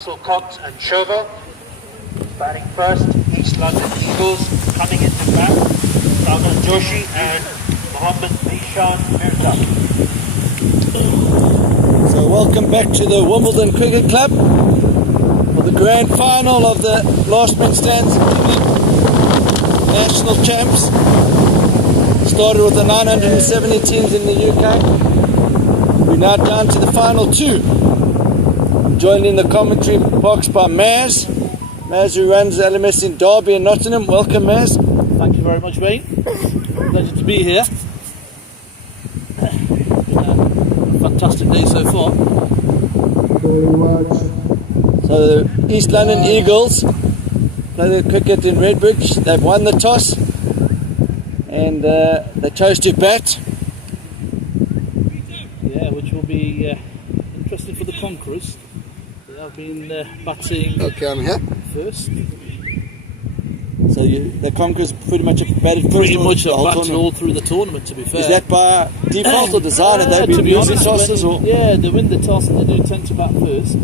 Cox and Shover. Batting first, East London Eagles. Coming into bat, Sagar Joshi and Mohammed Nishan Mirza. So welcome back to the Wimbledon Cricket Club for the grand final of the Last Man Stands National Champs. Started with the 970 teams in the UK. We're now down to the final two. Joined in the commentary box by Maz, who runs LMS in Derby and Nottingham. Welcome, Maz. Thank you very much, mate. Pleasure to be here. Fantastic day so far. So the East London Eagles play the cricket in Redbridge. They've won the toss and they chose to bat. Yeah, which will be interesting for the Conquerors. I've been batting first. So the Conquerors pretty much have batted first. Pretty much have batted all through the tournament, to be fair. Is that by default or design? Have they been losing tosses? Yeah, they win the toss and they do tend to bat first.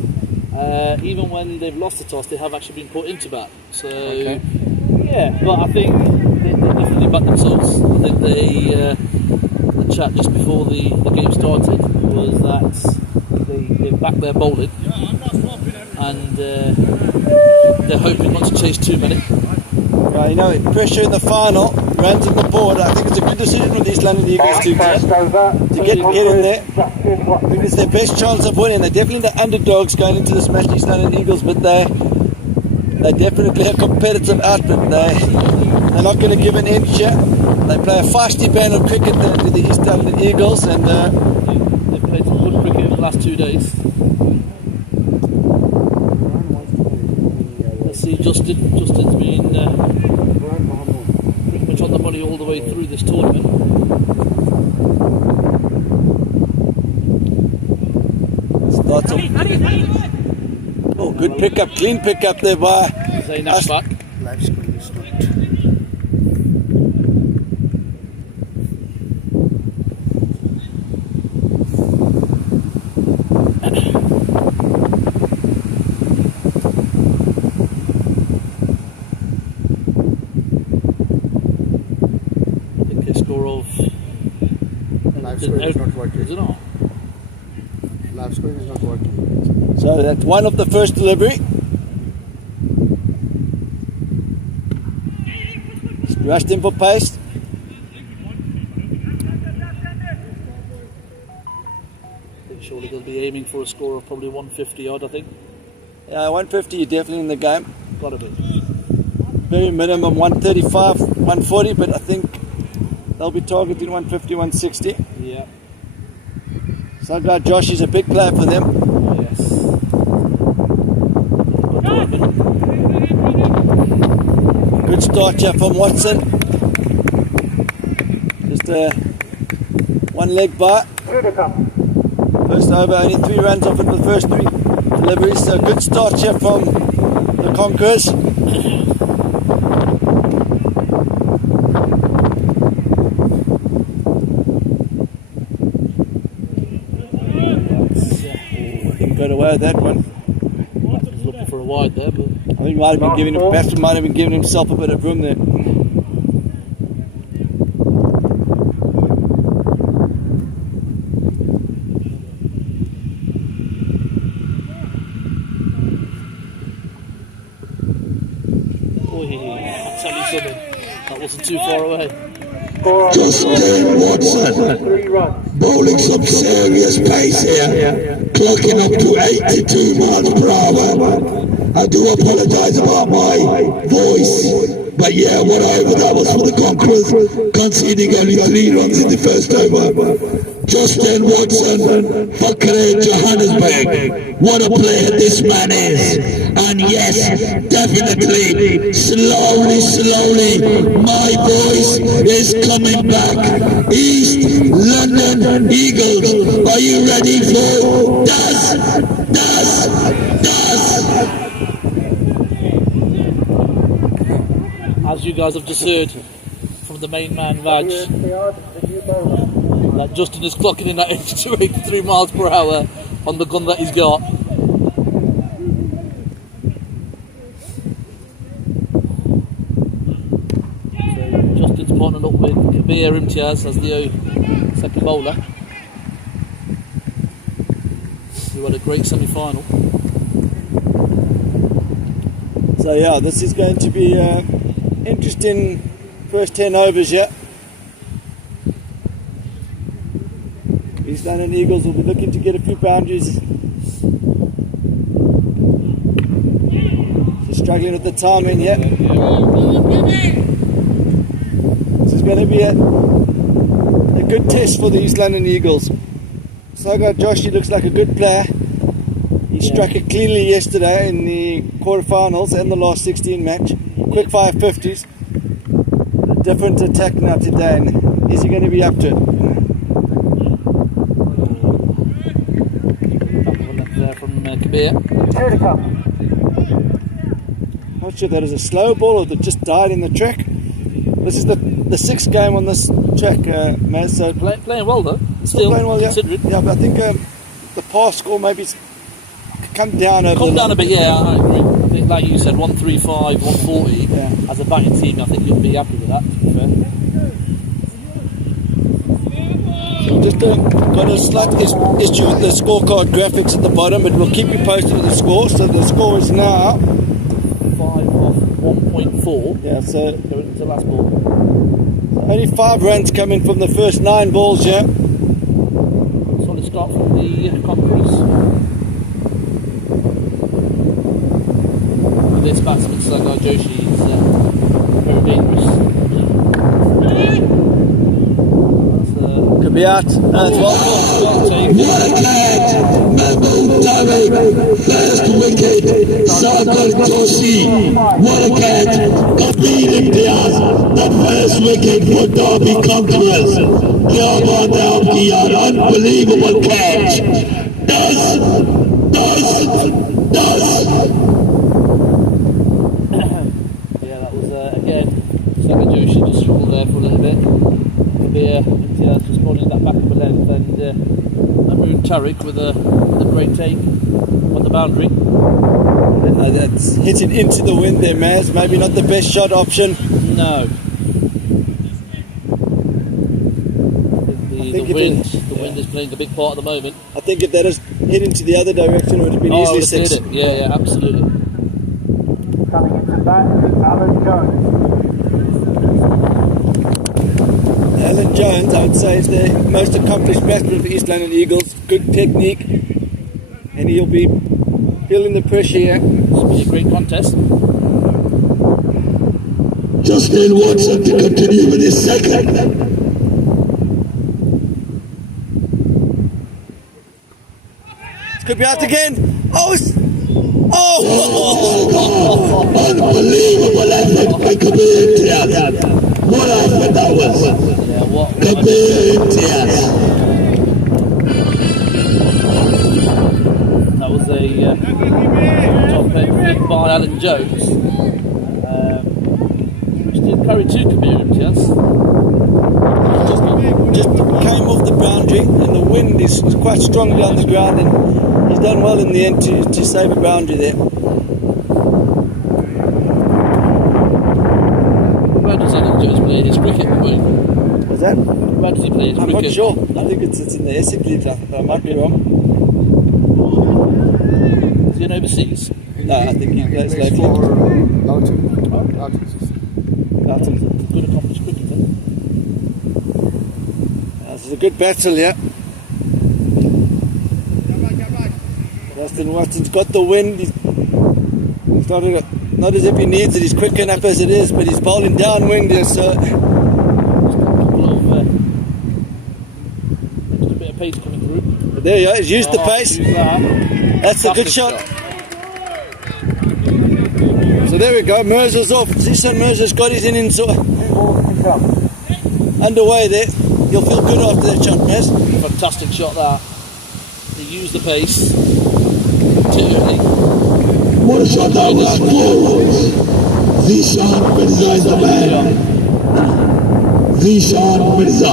Even when they've lost the toss, they have actually been put into bat. So, yeah, but I think they definitely bat themselves. I think the chat just before the game started was that they backed their bowling. And they're hoping not to chase too many. Right, you know, pressure in the final, runs on the board. I think it's a good decision for the East London Eagles to get in there. I think it's their best chance of winning. They're definitely the underdogs going into this match, East London Eagles, but they're definitely a competitive outfit. They're not going to give an inch here. They play a feisty brand of cricket to the East London Eagles, and they've played some good cricket over the last 2 days. Justin's been pretty much on the money all the way through this tournament. Starts off. Oh, good pickup, clean pickup there by Zain Ashfaq. Is not working. Is it not? Live screen is not working. So that's one of the first delivery. Rushed in for pace. I think surely they'll be aiming for a score of probably 150 odd, I think. Yeah, 150 you're definitely in the game. Gotta be. Very minimum 135, 140, but I think they'll be targeting 150, 160. Yeah. Sagar Josh is a big player for them. Yes. Good start here from Watson. Just a one leg by. First over, only 3 runs off it for the first 3 deliveries. So good start here from the Conquerors. Got away with that one. He's looking for a wide there, but I think batsman might have been giving himself a bit of room there. I'll tell you something, that wasn't too far away. Justin Watson bowling some serious pace here, clocking up to 82 miles per hour. I do apologise about my voice, but yeah, what over that was for the Conquerors, conceding only 3 runs in the first over. Justin Watson, Fakre Johannesburg, what a player this man is. And yes, definitely, slowly, my voice is coming back. East London Eagles, are you ready for Das? As you guys have just heard from the main man, Raj, that Justin is clocking in at 82, 83 miles per hour on the gun that he's got. look with Kabir Imtiaz as the second bowler. We had a great semi-final. So yeah, this is going to be interesting first 10 overs here. East London Eagles will be looking to get a few boundaries. Just struggling with the timing here. This is going to be a good test for the East London Eagles. Sagar Joshi looks like a good player. He struck it cleanly yesterday in the quarterfinals and the last 16 match. Quick 550s. A different attack now today. And is he going to be up to it? From Kabir. Not sure that is a slow ball or that just died in the track. This is the sixth game on this track, Maz. So Playing well though. Still playing well, yeah. Considering. Yeah, but I think the pass score maybe come down over. Come down a bit, yeah, I agree. I think, like you said, 135, 140. Yeah. As a batting team, I think you'll be happy with that, to be fair. Just got a slight issue with the scorecard graphics at the bottom, but we'll keep you posted with the score. So the score is now 5 off 1.4. yeah. So Going into the last ball. only 5 runs coming from the first 9 balls here. Solid start from the Conquerors. This batsman, Sagar Joshi, is very dangerous. Could be out. It's well Mahmood Tariq, first wicket, Sagar Joshi, what a catch, Kabir Imtiaz, the first wicket for Derby Conquerors. Kya baat hai aapki yaar, unbelievable catch. Does. Yeah, that was again, Sagar Joshi just struggled there for a little bit. Kabir Imtiaz just bowling that back of the length, and Mahmood Tariq with a great take on the boundary. that's hitting into the wind there, Maz. Maybe not the best shot option. No. The wind is playing a big part at the moment. I think if that has hit into the other direction, it would have been easily it's 6. hit it. Yeah, absolutely. Coming into bat, Alan Jones. Alan Jones, I would say, is the most accomplished batsman for East London Eagles. Good technique, and he'll be feeling the pressure here. It's been a great contest. Justin Watson to continue with his second. Could be out again. Oh! Unbelievable effort by Kabir Imtiaz. What effort that was. Yeah, what? Kabir Imtiaz. That was a top end flick by Alan Jones, which did carry 2 Kabir Imtiaz. Just came off the boundary, and the wind is quite strong down the ground, and he's done well in the end to save a boundary there. Where does Alan Jones play his cricket? Was that? Where does he play his I'm cricket? not sure. I think it's in the Essex League. I might be wrong. Is he in overseas? No, I think he plays locally. Loughton. Good accomplished cricketer. This is a good battle here. Justin Watson's got the wind. He's not as if he needs it. He's quick enough as it is, but he's bowling downwind here, so Just a bit of pace coming through. there you go. He's used the pace. Use that. That's a good shot. So there we go. Merzal's off. Zishan Merzal's got his innings underway there. He'll feel good after that shot, Mez. Fantastic shot that. He used the pace too early. What a shot that was full. Zishan Mirza is the man. Zishan Mirza.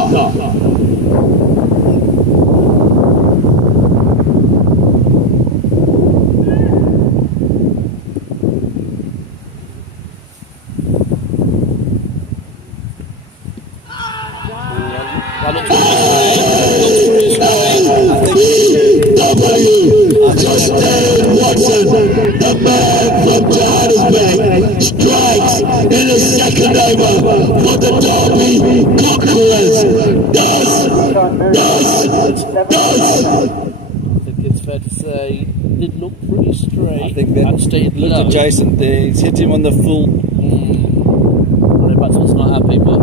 looked pretty straight. I think that and stayed looked low. adjacent there. He's hit him on the full. The batsman's not happy, but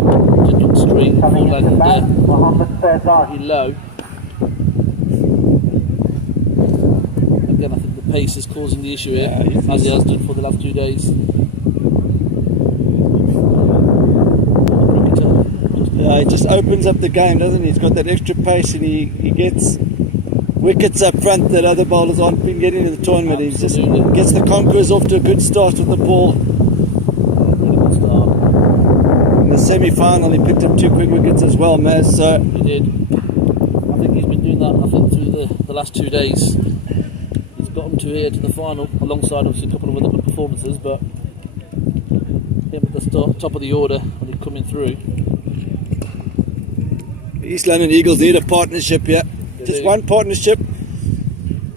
did look straight, Coming full into and bat, Mohammed Faizan. pretty low. Again, I think the pace is causing the issue here, as it has done for the last 2 days. Yeah, he just opens up the game, doesn't he? He's got that extra pace and he gets wickets up front that other bowlers aren't been getting in the tournament. He just gets the Conquerors off to a good start with the ball. Really good start. In the semi-final, he picked up 2 quick wickets as well, Maz. So He did. I think he's been doing that, through the last 2 days. He's got them to here to the final, alongside obviously a couple of other good performances, but him at the top of the order when he's coming through. East London Eagles need a partnership here. Just one partnership.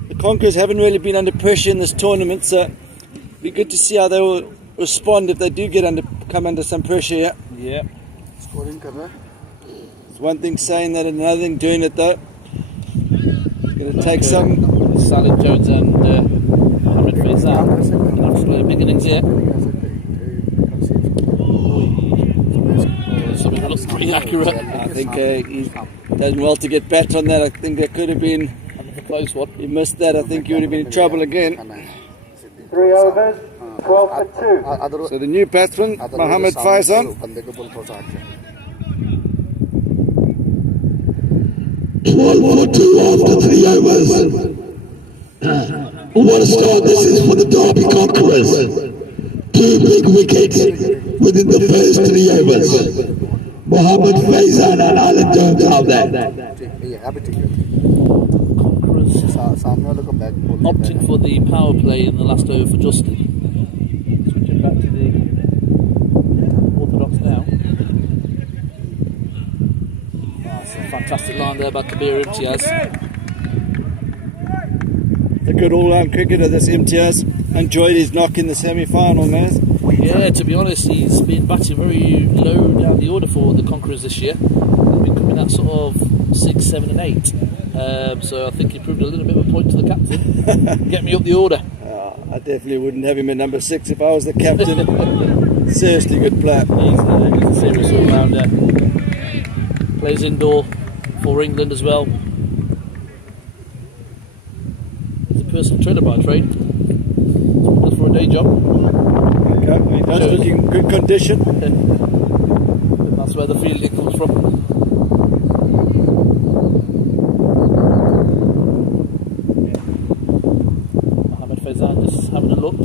The Conquerors haven't really been under pressure in this tournament, so it'll be good to see how they will respond if they do come under some pressure here. Yeah. Scoring kar raha hai. It's one thing saying that and another thing doing it though. It's going to take some. Salad Jones and Mohammed Faizan. Going to have to play big innings here. Something that looks pretty accurate. I think he's done well to get back on that. I think there could have been. A close one. He missed that. I think he would have been in trouble again. 3 overs, 12 for 2. So the new batsman, Mohammed Faizan. 12 for 2 after 3 overs. What a start this is for the Derby Conquerors. 2 big wickets within the first 3 overs. Mohammed Faizan and Alan Jones out there. Conquerors opting for the power play in the last over for Justin. Switching back to the orthodox now. That's a fantastic line there by Kabir Imtiaz. A good all-round cricketer, this Imtiaz. Enjoyed his knock in the semi-final, man. Yeah, to be honest, he's been batting very low down the order for the Conquerors this year. He's been coming at sort of 6, 7 and 8. So I think he proved a little bit of a point to the captain. Get me up the order. I definitely wouldn't have him at number 6 if I was the captain. Seriously good player. He's a serious all-rounder. Plays indoor for England as well. He's a personal trainer by trade. That's for a day job. Okay, he does look in good condition. That's where the fielding comes from. Mohammed Faizan just having a look.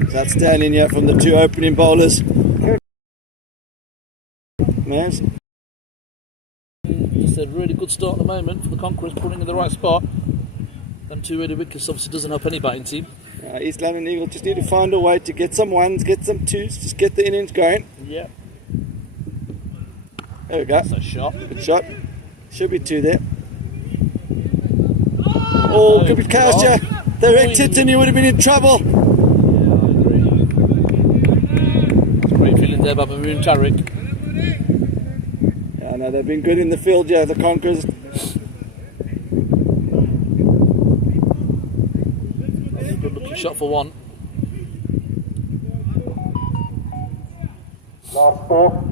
It's outstanding here from the 2 opening bowlers. Man, Just a really good start at the moment for the Conquerors, putting in the right spot. Them 2 early wickets obviously doesn't help any batting team. East London Eagles just need to find a way to get some ones, get some twos, just get the innings going. Yeah. There we go. That's a shot. Good shot. Should be 2 there. Oh, could be cast you. Direct hit and you would have been in trouble. Yeah, I agree. It's great feeling there by Maroon Tariq. Yeah, no, they've been good in the field, yeah, the Conquerors. Good looking shot for 1. Last 4.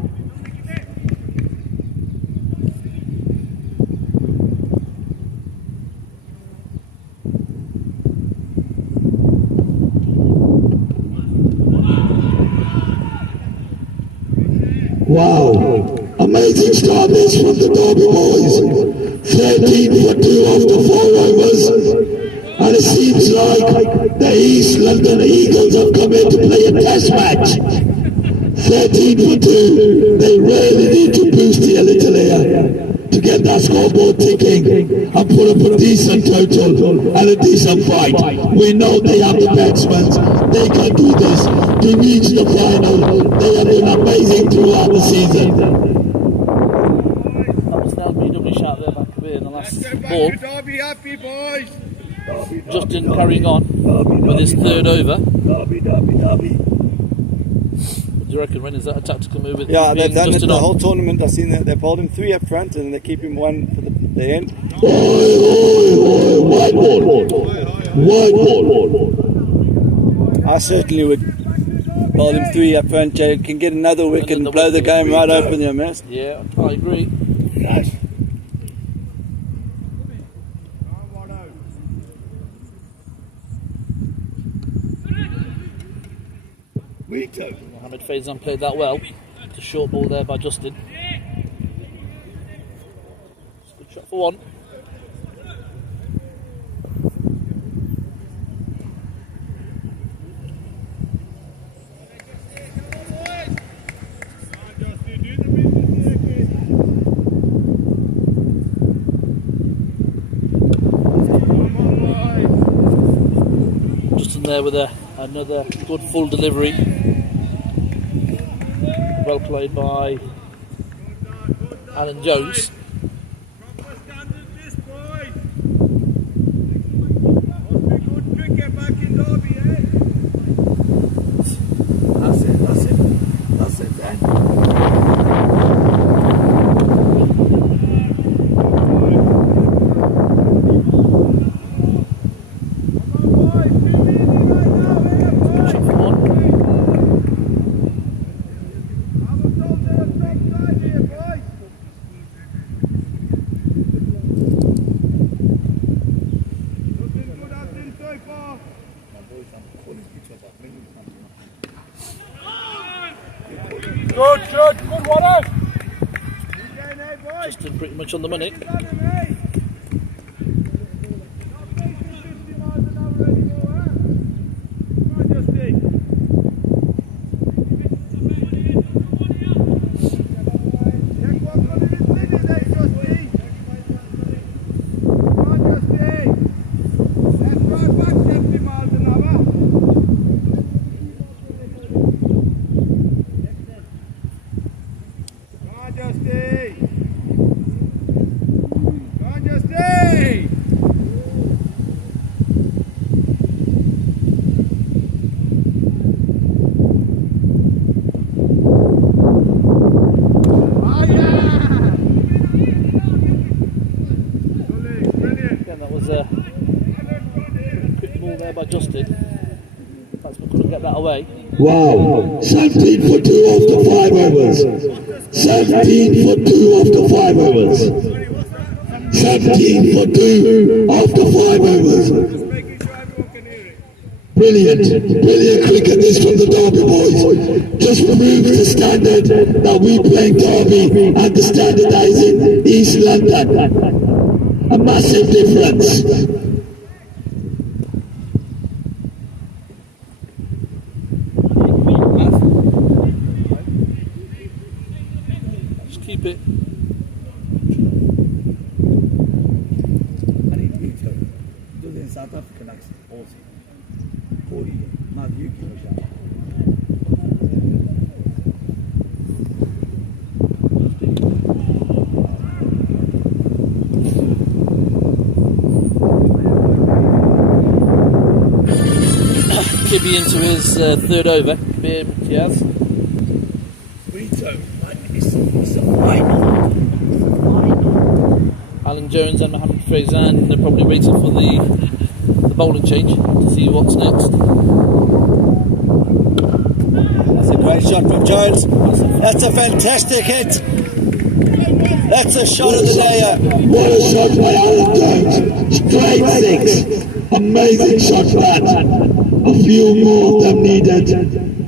Wow, amazing start this from the Derby boys. 13 for 2 after 4 overs. And it seems like the East London Eagles have come in to play a test match. 13 for 2. They really need to boost it a little here to get that scoreboard ticking and put up a decent total and a decent fight. We know they have the batsmen. They can do this to reach the final. They have been amazing throughout the season. That was the LBW shot there by Kabir in the last ball. Derby happy, boys. Justin carrying on with his 3rd over. Do you reckon, Ren, is that a tactical move? With Yeah, they've being done it dusted the on? whole tournament. I've seen that they've held him 3 up front and they keep him 1 for the end. White ball. White ball. I certainly would hold him 3 up front. Jay can get another wicket and blow the game right open there, man. Yeah, I agree. Nice. Mohammed Faizan played that well. The short ball there by Justin. It's a good shot for 1. Justin there with another good full delivery. Well played by Alan Jones. That's it, Dan. Shot for 1. Good one out. Justin pretty much on the money. By Justin. Batsman couldn't get that away. Wow, 17 for 2 after 5 overs. 17 for 2 after 5 overs. 17 for 2 after 5 overs. Brilliant, brilliant cricket this from the Derby boys. Just proves the standard that we play Derby and the standard that is in East London. A massive difference. Keep it. South African accent also. Not UK. Kibby into his 3rd over. Kabir Mutiaz. Alan Jones and Mohammed Faizan, they're probably waiting for the bowling change to see what's next. That's a great shot from Jones. That's a fantastic hit. That's a shot of the day. What a shot by Alan Jones. Straight 6. Amazing shot for that. A few more of them needed.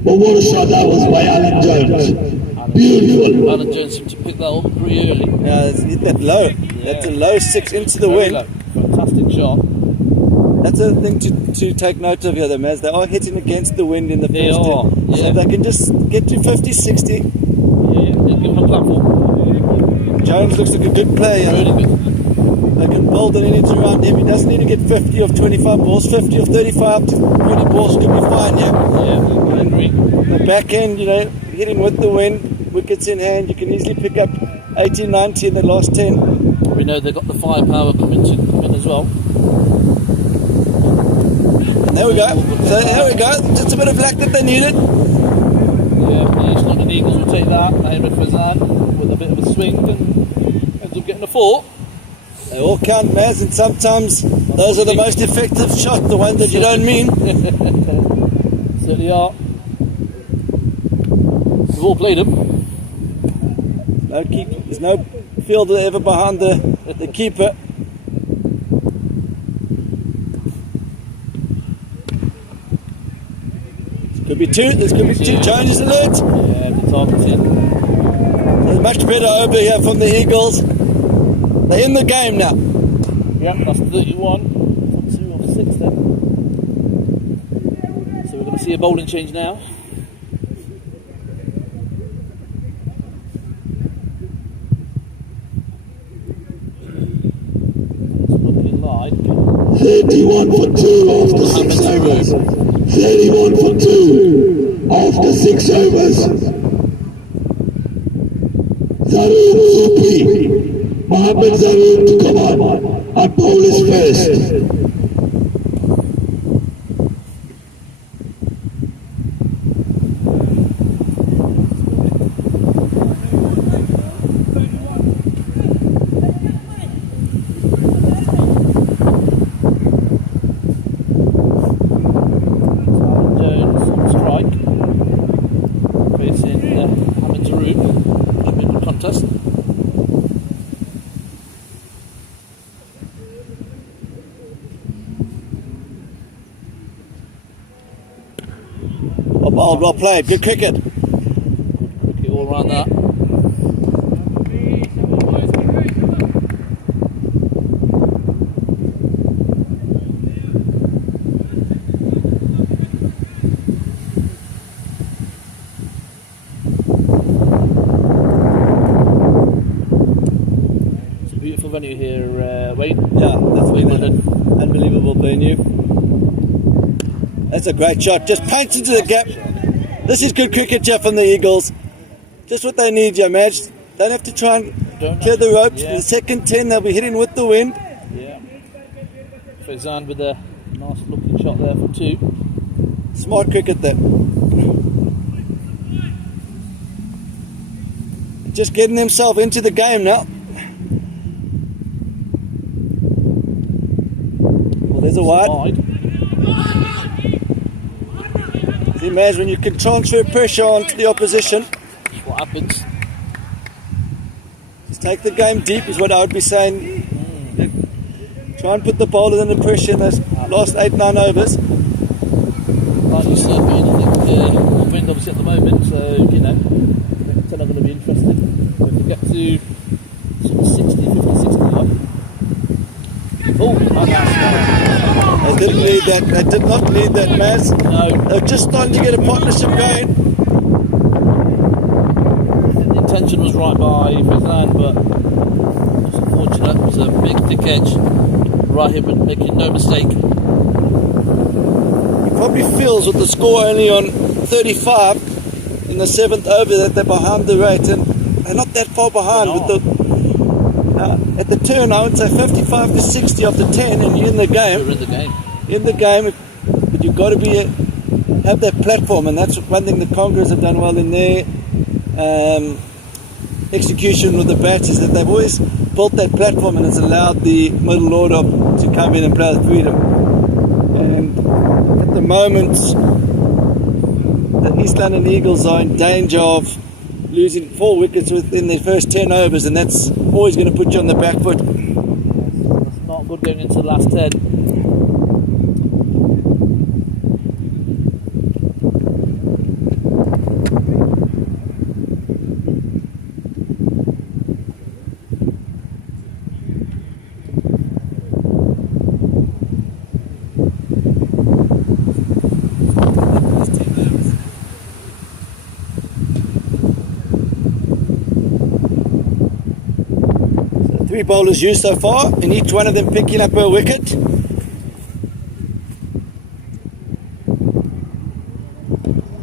But what a shot that was by Alan Jones. Beautiful. Alan Jones seemed to pick that up pretty early. Yeah, it's hit that low. Yeah. That's a low 6 into the Very wind. low. Fantastic shot. That's a thing to take note of here, though, man. They are hitting against the wind in the They first are, team. yeah. So if they can just get to 50, 60. Yeah, give him a platform. Jones looks like a good player. Really good. They can build an innings around him. He doesn't need to get 50 of 25 balls. 50 of 35 to 20 balls could be fine, yeah. Yeah, I agree. The back end, hitting with the wind, wickets in hand, you can easily pick up 80, 90 in the last 10. We know they've got the firepower coming as well. There we go. So there we go. Just a bit of luck that they needed. Yeah, the East London Eagles will take that. Ahmed Fazan with a bit of a swing and ends up getting a 4. They all count, Maz, and sometimes those are the most effective shots, the ones that you don't mean. Certainly are. We've all played them. There's no fielder ever behind the keeper. Could be two. This could be two changes alert. Yeah, the target's in. There's much better over here from the Eagles. They're in the game now. Yep, that's 31. 2 off 6 then. So we're going to see a bowling change now. It's looking like 31 for 2 after 6 overs. 31 for 2 after 6 overs. Zaroon Supi, Mohammed Zaroon to come on and bowl is first. Well played, good cricket. Cricket all around that. It's a beautiful venue here, Wayne. Yeah, that's been unbelievable venue. That's a great shot, just punch into the gap. This is good cricket here from the Eagles. Just what they need, yeah, Madge. Don't have to try and clear the ropes. Yeah. For the second 10, they'll be hitting with the wind. Yeah. Fazan with a nice looking shot there for 2. Smart cricket there. Just getting himself into the game now. Well, there's a wide. Imagine when you can transfer pressure onto the opposition. That's what happens. Just take the game deep is what I would be saying. Try and put the bowlers under pressure in those last 8-9 overs. Like you said, I think wind obviously at the moment, so you know, they're not going to be interested. But if we get to sort of 60, 50, 60 off. Oh, They didn't need that. They did not need that, Maz. no. They're just starting to get a partnership going. The intention was right by Fazan, but just unfortunate. It was a big thick edge. Rahim making no mistake. He probably feels with the score only on 35 in the 7th over that they're behind the rate, and they're not that far behind. With the at the turn, I would say 55 to 60 after 10, and you're in the game. You're in the game. In the game, but you've got to have that platform, and that's one thing the Conquerors have done well in their execution with the bats, is that they've always built that platform, and it's allowed the middle order to come in and play with freedom. And at the moment, the East London Eagles are in danger of losing 4 wickets within their first 10 overs, and that's always going to put you on the back foot. That's not good going into the last 10. Three bowlers used so far, and each one of them picking up a wicket.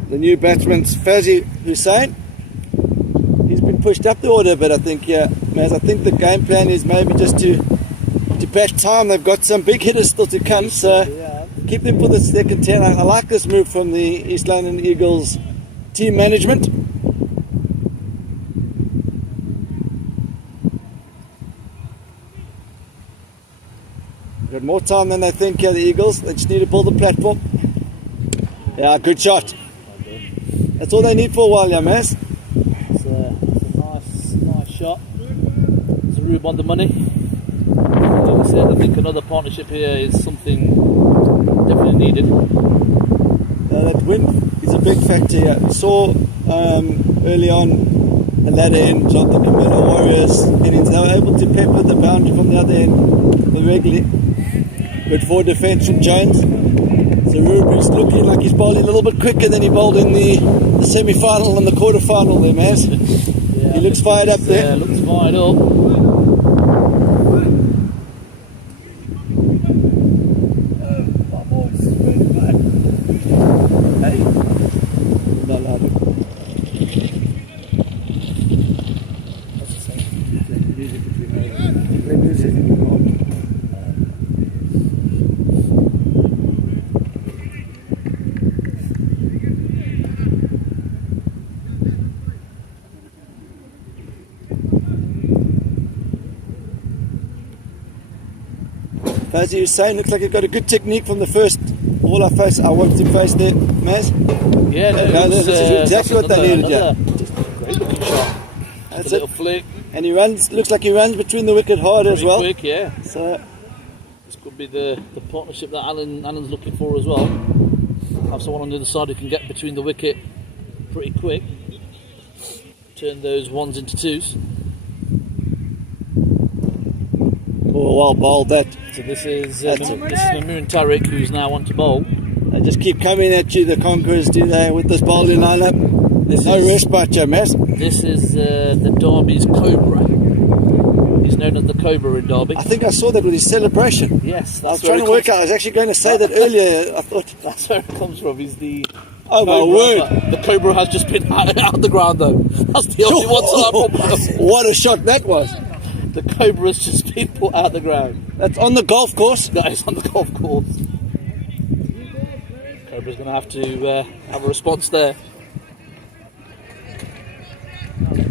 The new batsman's Fazi Hussain. He's been pushed up the order, but I think, yeah, Maz, I think the game plan is maybe just to back time. They've got some big hitters still to come, so keep them for the second 10. I like this move from the East London Eagles team management. Got more time than they think here, the Eagles. They just need to build the platform. Yeah, good shot. That's all they need for a while, yeah, Maz. It's a nice shot. It's a Rube on the money. Like I said, I think another partnership here is something definitely needed. That wind is a big factor here. We saw early on the latter end of the Conquerors Warriors innings. They were able to pepper the boundary from the other end regularly. Good forward defence from Jones. So Ruby's looking like he's bowling a little bit quicker than he bowled in the semi-final and the quarter-final there, Maz. Yeah, He looks fired up there. Looks fired up. As you were saying, looks like he's got a good technique from the first ball I wanted to face there, Maz. Yeah, this is exactly what they needed. Yeah. Great looking shot. That's a little flick. And he runs. Looks like he runs between the wicket hard as well. Quick, yeah. So this could be the partnership that Alan's looking for as well. Have someone on the other side who can get between the wicket pretty quick. Turn those ones into twos. oh, well bowled that. So this is Mamoon Tariq, who's now on to bowl. They just keep coming at you, the Conquerors, do they, with this bowling lineup? There's no respite, Joe, Maz. This is the Derby's Cobra. He's known as the Cobra in Derby. I think I saw that with his celebration. Yes, I was trying to work out. I was actually going to say that earlier. I thought that's where it comes from. He's the oh my word! The Cobra has just been out of the ground though. That's the only one side. What a shot that was! The Cobra's just been put out the ground. That's on the golf course. That is on the golf course. Cobra's going to have to have a response there.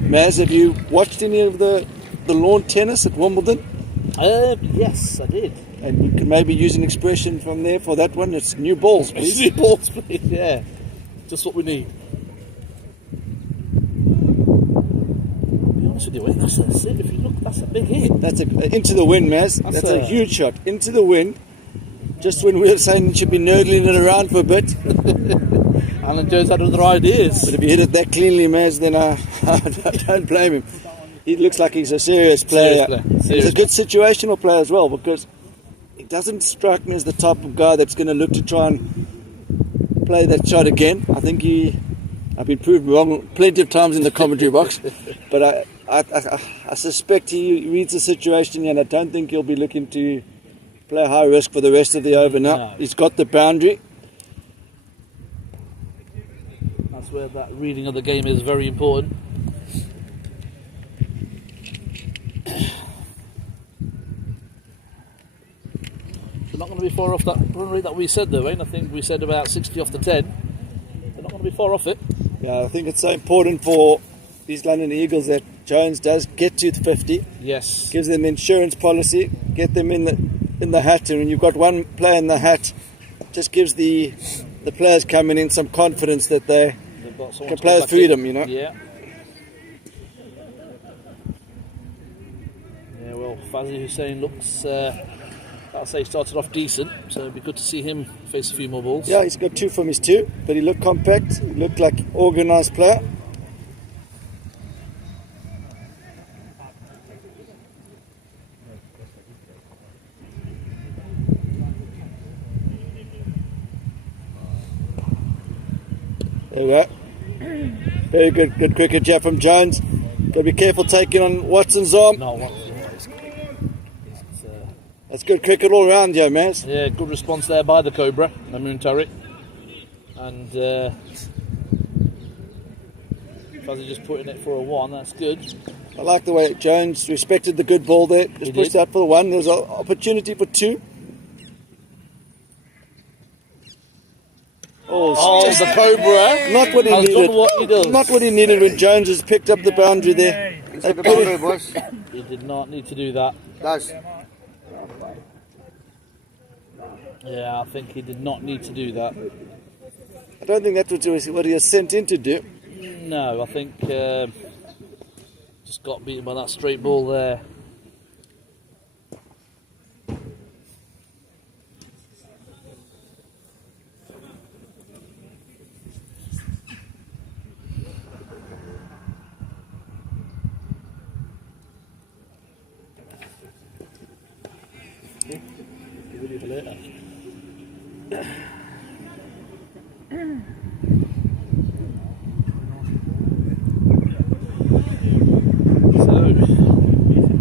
Maz, have you watched any of the lawn tennis at Wimbledon? Yes, I did. And you can maybe use an expression from there for that one. It's new balls, please. New balls, please. Yeah, just what we need. To be honest with you, that's a, if you look, that's a big hit. That's into the wind, Maz. That's a huge shot into the wind. Just when we were saying you should be nurgling it around for a bit. Alan Jones had other ideas. But if you hit it that cleanly, Maz, then I don't blame him. He looks like he's a serious player. He's a good situational player as well, because he doesn't strike me as the type of guy that's going to look to try and play that shot again. I think I've been proved wrong plenty of times in the commentary box, but I suspect he reads the situation, and I don't think he'll be looking to play high risk for the rest of the over now. No. He's got the boundary. That's where that reading of the game is very important. They're not going to be far off that run rate that we said though, Wayne. I think we said about 60 off the 10. They're not going to be far off it. Yeah, I think it's so important for these London Eagles that Jones does get to the 50. Yes. Gives them insurance policy, get them in the hat, and when you've got one player in the hat, just gives the players coming in some confidence that they can play with freedom, you know. Yeah. Yeah, well, Fazli Hussain looks, I'll say he started off decent, so it'd be good to see him face a few more balls. Yeah, he's got 2 from his 2, but he looked compact, he looked like an organised player. There we go. Very good cricket jab from Jones. Got to be careful taking on Watson's arm. No, that's good cricket all round, Joe, man. Yeah, good response there by the Cobra, Mamoon Tariq. And Fuzzy just putting it for a 1, that's good. I like the way Jones respected the good ball there. Just pushed out for the 1. There's an opportunity for 2. balls. Oh, Just the Cobra not what he has needed. done what he does. Not what he needed when Jones has picked up the boundary there. Inside the boundary, boys. He did not need to do that. That's Yeah, I think he did not need to do that. I don't think that's what he was sent in to do. No, I think just got beaten by that straight ball there.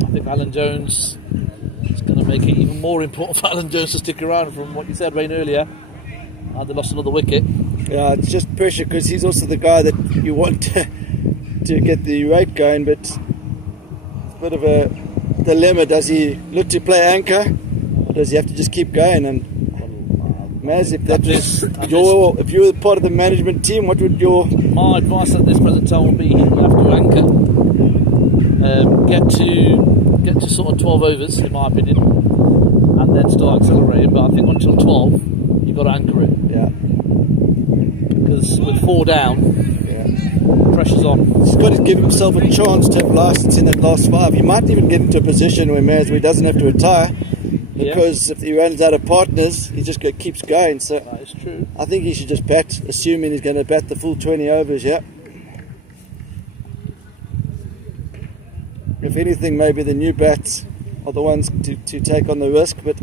I think Alan Jones is going to make it even more important for Alan Jones to stick around from what you said, Wayne, earlier. They lost another wicket. Yeah, it's just pressure because he's also the guy that you want to get the rate going, but it's a bit of a dilemma. Does he look to play anchor or does he have to just keep going? And Maz, if you were part of the management team, what would your... My advice at this present time would be he'll have to anchor. Get to sort of 12 overs, in my opinion, and then start accelerating. But I think until 12, you've got to anchor it. Yeah. Because with 4 down, pressure's on. He's got to give himself a chance to have license in that last 5. He might even get into a position where he doesn't have to retire, because if he runs out of partners, he just keeps going. So That is true. I think he should just bat, assuming he's going to bat the full 20 overs. Yeah. If anything, maybe the new bats are the ones to take on the risk, but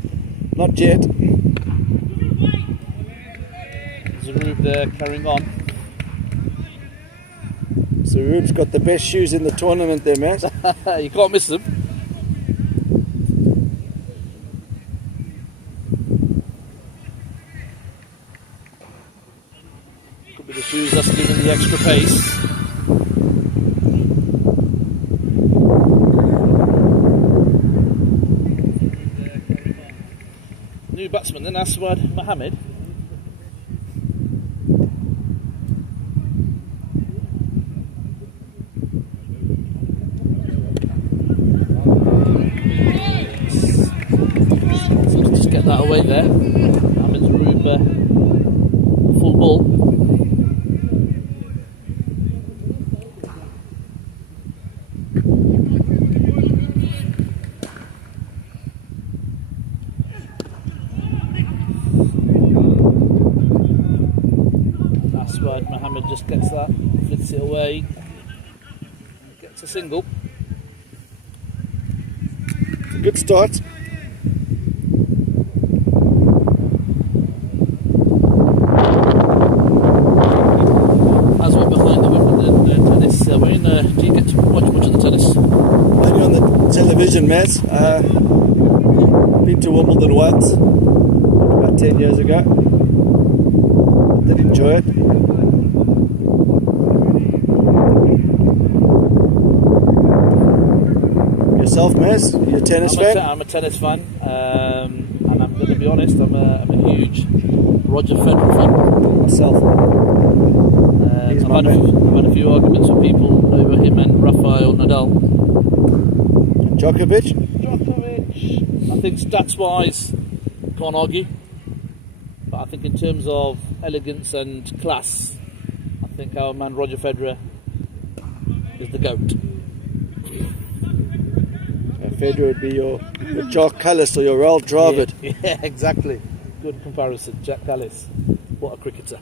not yet. Zarub there carrying on. Zarub's got the best shoes in the tournament there, man. You can't miss them. Could be the shoes that's giving the extra pace. New batsman then, Aswad Mohammed. So let's just get that away there. Mohammed's Zarub full ball. Mohammed just gets that, flicks it away, gets a single. It's a good start. As we're behind the wicket in tennis, Wayne, do you get to watch much of the tennis? Only on the television, Maz. Been to Wimbledon once, about 10 years ago. Did enjoy it. Yourself, Maz? You a tennis fan? I'm a tennis fan, and I'm going to be honest, I'm a huge Roger Federer fan myself. I've had a few arguments with people over him and Rafael Nadal. Djokovic, I think stats-wise, can't argue. But I think in terms of elegance and class, I think our man Roger Federer is the GOAT. Federer would be your Jack Callis or your Ralph Dravid. Yeah, exactly. Good comparison. Jack Callis. What a cricketer.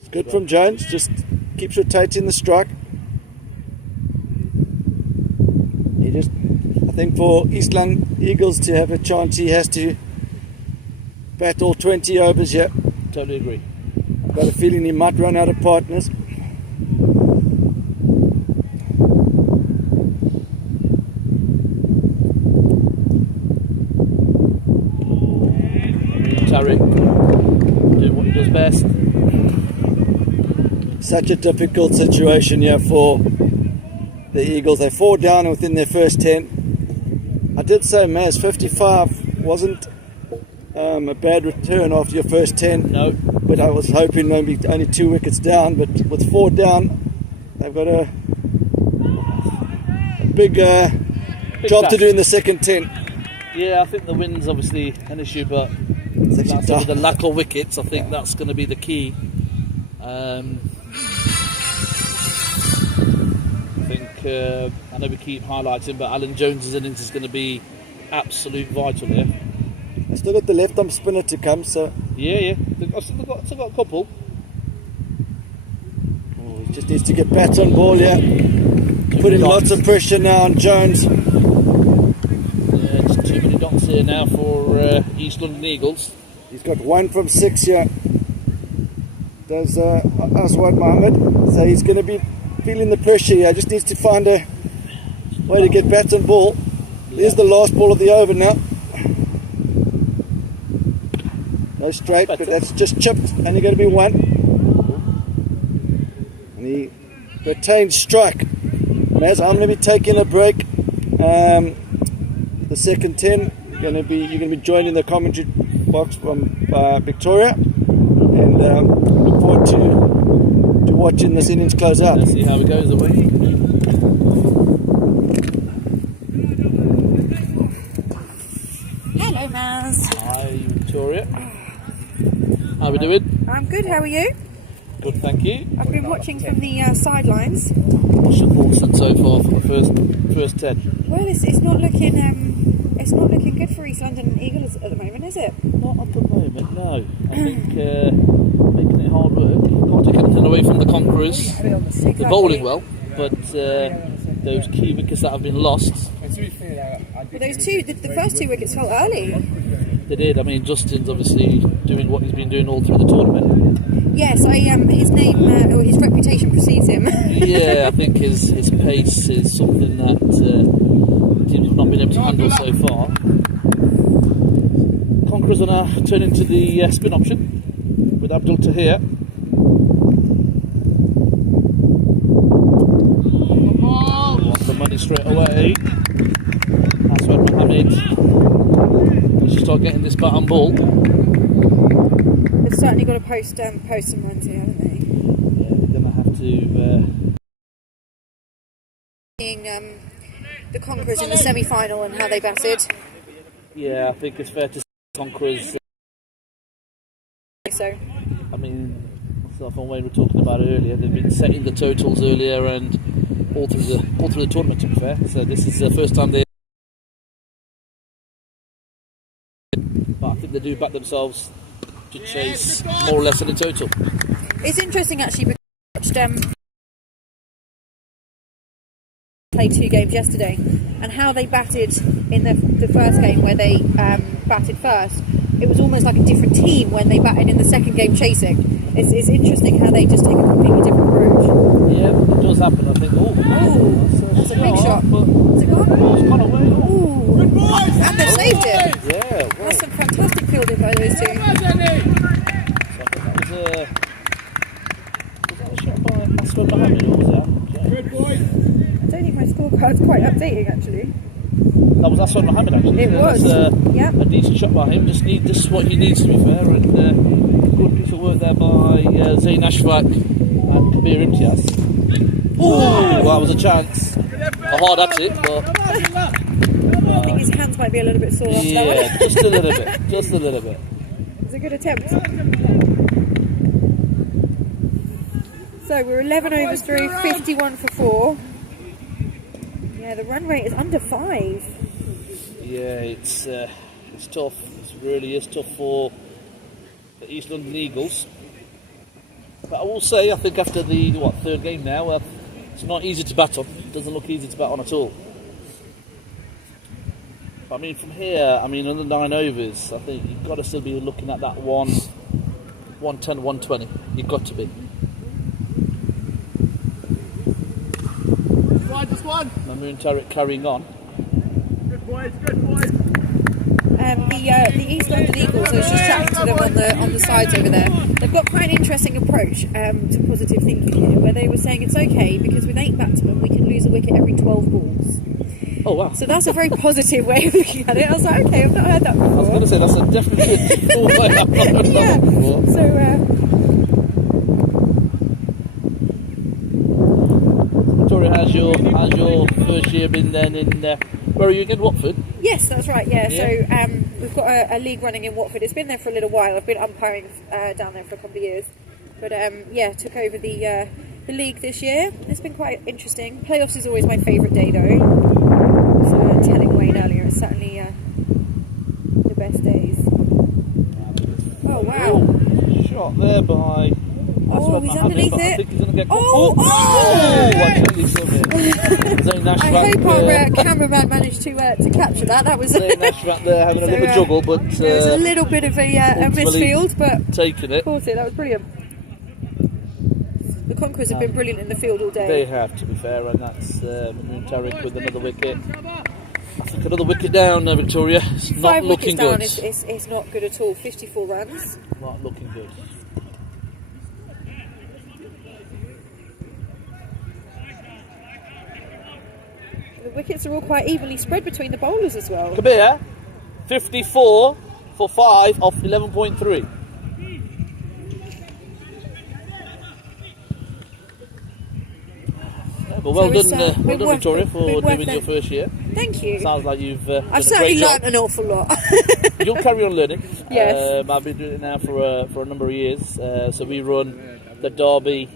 It's good from Jones, just keeps rotating the strike. I think for Eastland Eagles to have a chance, he has to bat all 20 overs. Yeah, Totally agree. I've got a feeling he might run out of partners. Tariq doing what he does best. such a difficult situation here for the Eagles. They're 4 down within their first 10. I did say, Maz, 55 wasn't a bad return after your first 10. No. But I was hoping maybe only 2 wickets down. But with 4 down, they've got a big job to do in the second 10. Yeah, I think the wind's obviously an issue, but that's with the lack of wickets. I think that's going to be the key. I think I know we keep highlighting, but Alan Jones's innings is going to be absolute vital here. I still got the left arm spinner to come, so Yeah. I've still got a couple. he just needs to get bats on ball here. Putting lots of pressure now on Jones. Yeah, just too many dots here now for East London Eagles. He's got 1 from 6 here. Does Aswad Mohammed. So he's going to be feeling the pressure here. Just needs to find a way to get bats on ball. Here's the last ball of the over now. No straight, but that's just chipped. Only going to be 1. And he retains strike. Maz, I'm going to be taking a break. The second 10, you're going to be joining the commentary box from Victoria, and look forward to watching this innings close out. Let's see how it goes away. Hello, Maz. Hi, Victoria. How are we doing? I'm good. How are you? Good, thank you. I've been watching from the sidelines. What's your thoughts then so far for the first 10? Well, it's not looking good for East London Eagles at the moment, is it? Not at the moment, no. I think making it hard work. Can't take anything away from the Conquerors. They're bowling well, but those key wickets that have been lost. Well, those the first 2 wickets fell early. They did. I mean, Justin's obviously doing what he's been doing all through the tournament. Yes, his name or his reputation precedes him. Yeah, I think his pace is something that teams have not been able to handle so far. Conquerors are now turning to the spin option with Abdul Tahir. Wants the money straight away. Aswad Mohammed. He should start getting this bat on ball. They've certainly got to post some runs here, haven't they? Yeah, they're going to have to. Seeing the Conquerors in the semi-final and how they batted. Yeah, I think it's fair to say Conquerors. So, I mean, myself and Wayne were talking about it earlier. They've been setting the totals earlier and all through the tournament. To be fair, so this is the first time they. But I think they do back themselves to chase more or less in the total. it's interesting actually because I watched played 2 games yesterday, and how they batted in the first game where they batted first. It was almost like a different team when they batted in the second game chasing. It's interesting how they just take a completely different approach. Yeah, it does happen. I think. That's a big shot. But Is it gone? it's gone away. Ooh. Good boy! And they've saved it. Yeah, That's some fantastic fielding by those 2. So I think that was that a shot by Aswad Mohammed or was that? Good boy. I don't think my scorecard's quite updating actually. That was Aswad Mohammed actually. It was. That's a decent shot by him. Just what he needs, to be fair, and good piece of work there by Zain Ashfaq and Kabir Imtiaz. Ooh, that was a chance. A hard at it, but I think his hands might be a little bit sore off that yeah, one. just a little bit, just a little bit. It's a good attempt. So we're 11 overs through, 51 for 4. Yeah, the run rate is under 5. Yeah, it's tough. It really is tough for the East London Eagles. But I will say, I think after the 3rd game now, it's not easy to bat on. It doesn't look easy to bat on at all. But I mean, from here, under 9 overs, I think you've got to still be looking at that 110, 120. You've got to be. Mamoon Tariq carrying on. The East London Eagles, I was just chatting to to them on the sides over there. They've got quite an interesting approach to positive thinking here, where they were saying it's okay because with 8 batsmen we can lose a wicket every 12 balls. Oh wow! So that's a very positive way of looking at it. I was like, okay, I've not heard that before. I was going to say that's a definitely cool way. I've not heard Yeah. that before. So. Victoria, how's your first year been then in? Where are you again? Watford. Yes, that's right. Yeah. Yeah. So we've got a league running in Watford. It's been there for a little while. I've been umpiring down there for a couple of years, but took over the league this year. It's been quite interesting. Playoffs is always my favourite day, though. So telling Wayne earlier, it's certainly the best days. Oh wow! Shot there by. Oh, he's underneath it. I think he's going to get caught. Oh! I totally saw him. Zane I hope our cameraman managed to capture that. That was Zane Ashrat there having a bit of a juggle, but it was a little bit of a misfield, but taking it. caught it. That was brilliant. The Conquerors have been brilliant in the field all day. They have, to be fair, and that's Moon Tariq with another wicket. I think another wicket down, Victoria. It's not 5 looking wickets good. down is not good at all. 54 runs. Not looking good. The wickets are all quite evenly spread between the bowlers as well. Kabir, 54 for 5 off 11.3. Well done, Victoria, for doing your first year. Thank you. Sounds like you've done I've a certainly great learnt job. an awful lot. You'll carry on learning. Yes. I've been doing it now for a number of years. So we run the Derby,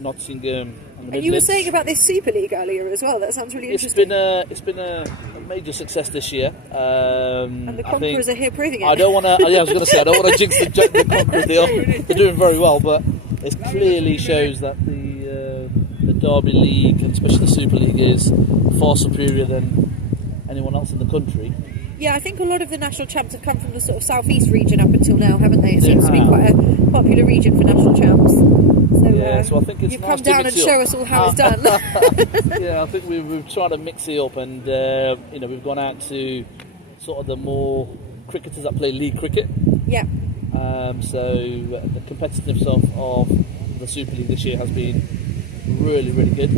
Nottingham, and the And you were Midlands. saying about this Super League earlier as well. That sounds really interesting. It's been a major success this year. And the Conquerors are here proving it. I don't want to. Yeah, I was going to say I don't want to jinx the Conquerors deal. They're doing very well, but it clearly shows that the Derby League, and especially the Super League, is far superior than anyone else in the country. Yeah, I think a lot of the national champs have come from the sort of southeast region up until now, haven't they? It seems to be quite a popular region for national champs. So, So I think it's you nice come down to and mix it show up. us all how it's done. Yeah, I think we've tried to mix it up, and we've gone out to sort of the more cricketers that play league cricket. Yeah. So the competitiveness of the Super League this year has been really, really good.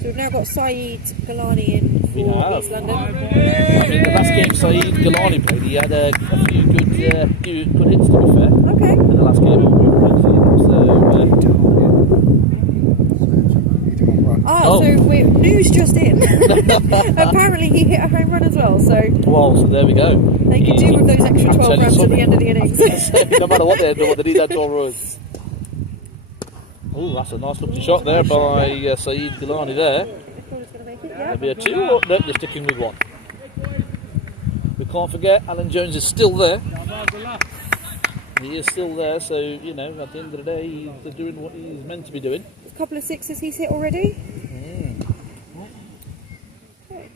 So we've now got Saeed Galani in for East London. I think the last game Saeed Galani played, he had a few good hits, to be fair. Okay. In the last game. So news just in. Apparently he hit a home run as well. So there we go. they could do with those extra 12 runs at the end of the innings. No matter what they're doing, they need that 12 runs. Oh, that's a nice looking shot there by Saeed Galani there. There'll be a 2. Oh, no, they're sticking with 1. We can't forget Alan Jones is still there. He is still there, so at the end of the day, he's doing what he's meant to be doing. A couple of sixes he's hit already. Okay.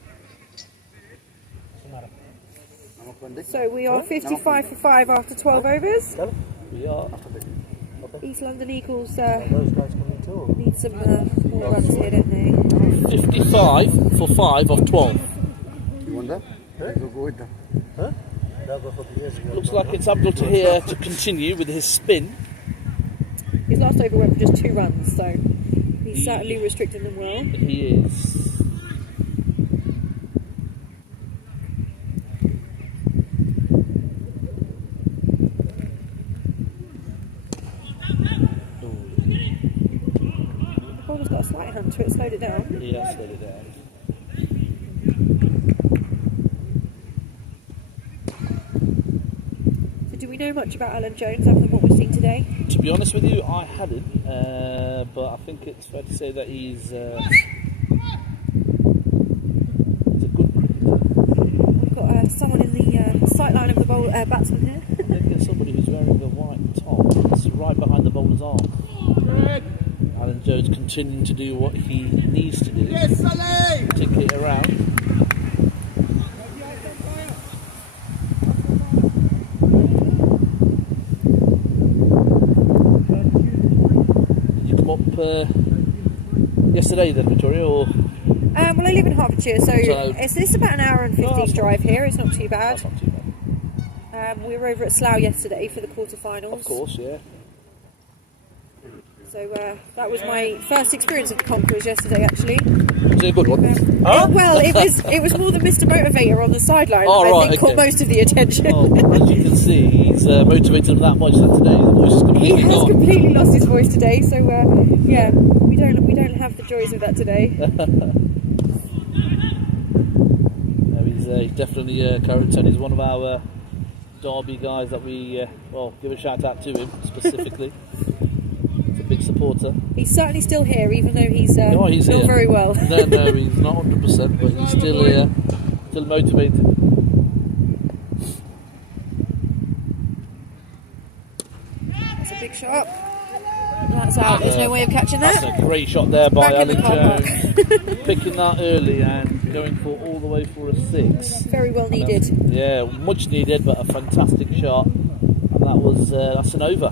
So we are 55 for 5 after 12 overs. We are. East London Eagles need some more runs here, don't they? 55 for 5 of 12. You want that? Go with that. Huh? Looks like it's Abdul Tahir to continue with his spin. His last over went for just 2 runs, so he's certainly restricting them well. He is. The bowler's got a slight hand to it, slowed it down. Yeah, slowed it down. So do we know much about Alan Jones other than what we've seen today? To be honest with you, I hadn't, but I think it's fair to say that he's a good cricketer. We've got someone in the sight line of the batsman here. Then get somebody who's wearing a white top. It's right behind the bowler's arm. Alan Jones continuing to do what he needs to do. Tick it around. Yesterday then, Victoria, or? Well, I live in Hertfordshire, so it's about an hour and 15 drive here. It's not too bad. That's not too We were over at Slough yesterday for the quarterfinals. Of course, yeah. So that was my first experience of the Conquerors yesterday, actually. Was it a good one? Well, it was more than Mr. Motivator on the sideline. Oh, I right, think okay. caught most of the attention. Oh, as you can see, he's motivated them that much that today the voice is He completely has gone. completely lost his voice today. So yeah, we don't have the joys of that today. No, he's definitely a character, and he's one of our Derby guys that we give a shout out to him specifically. He's a big supporter. He's certainly still here, even though he's he's not here. very well. No, he's not 100%, but he's still here, still motivated. That's a big shot. That's out. There's no way of catching that. That's a great shot there by Back in the Alan car Jones, picking that early and going for all the way for a 6. Very well needed. Yeah, much needed, but a fantastic shot, and that's an over.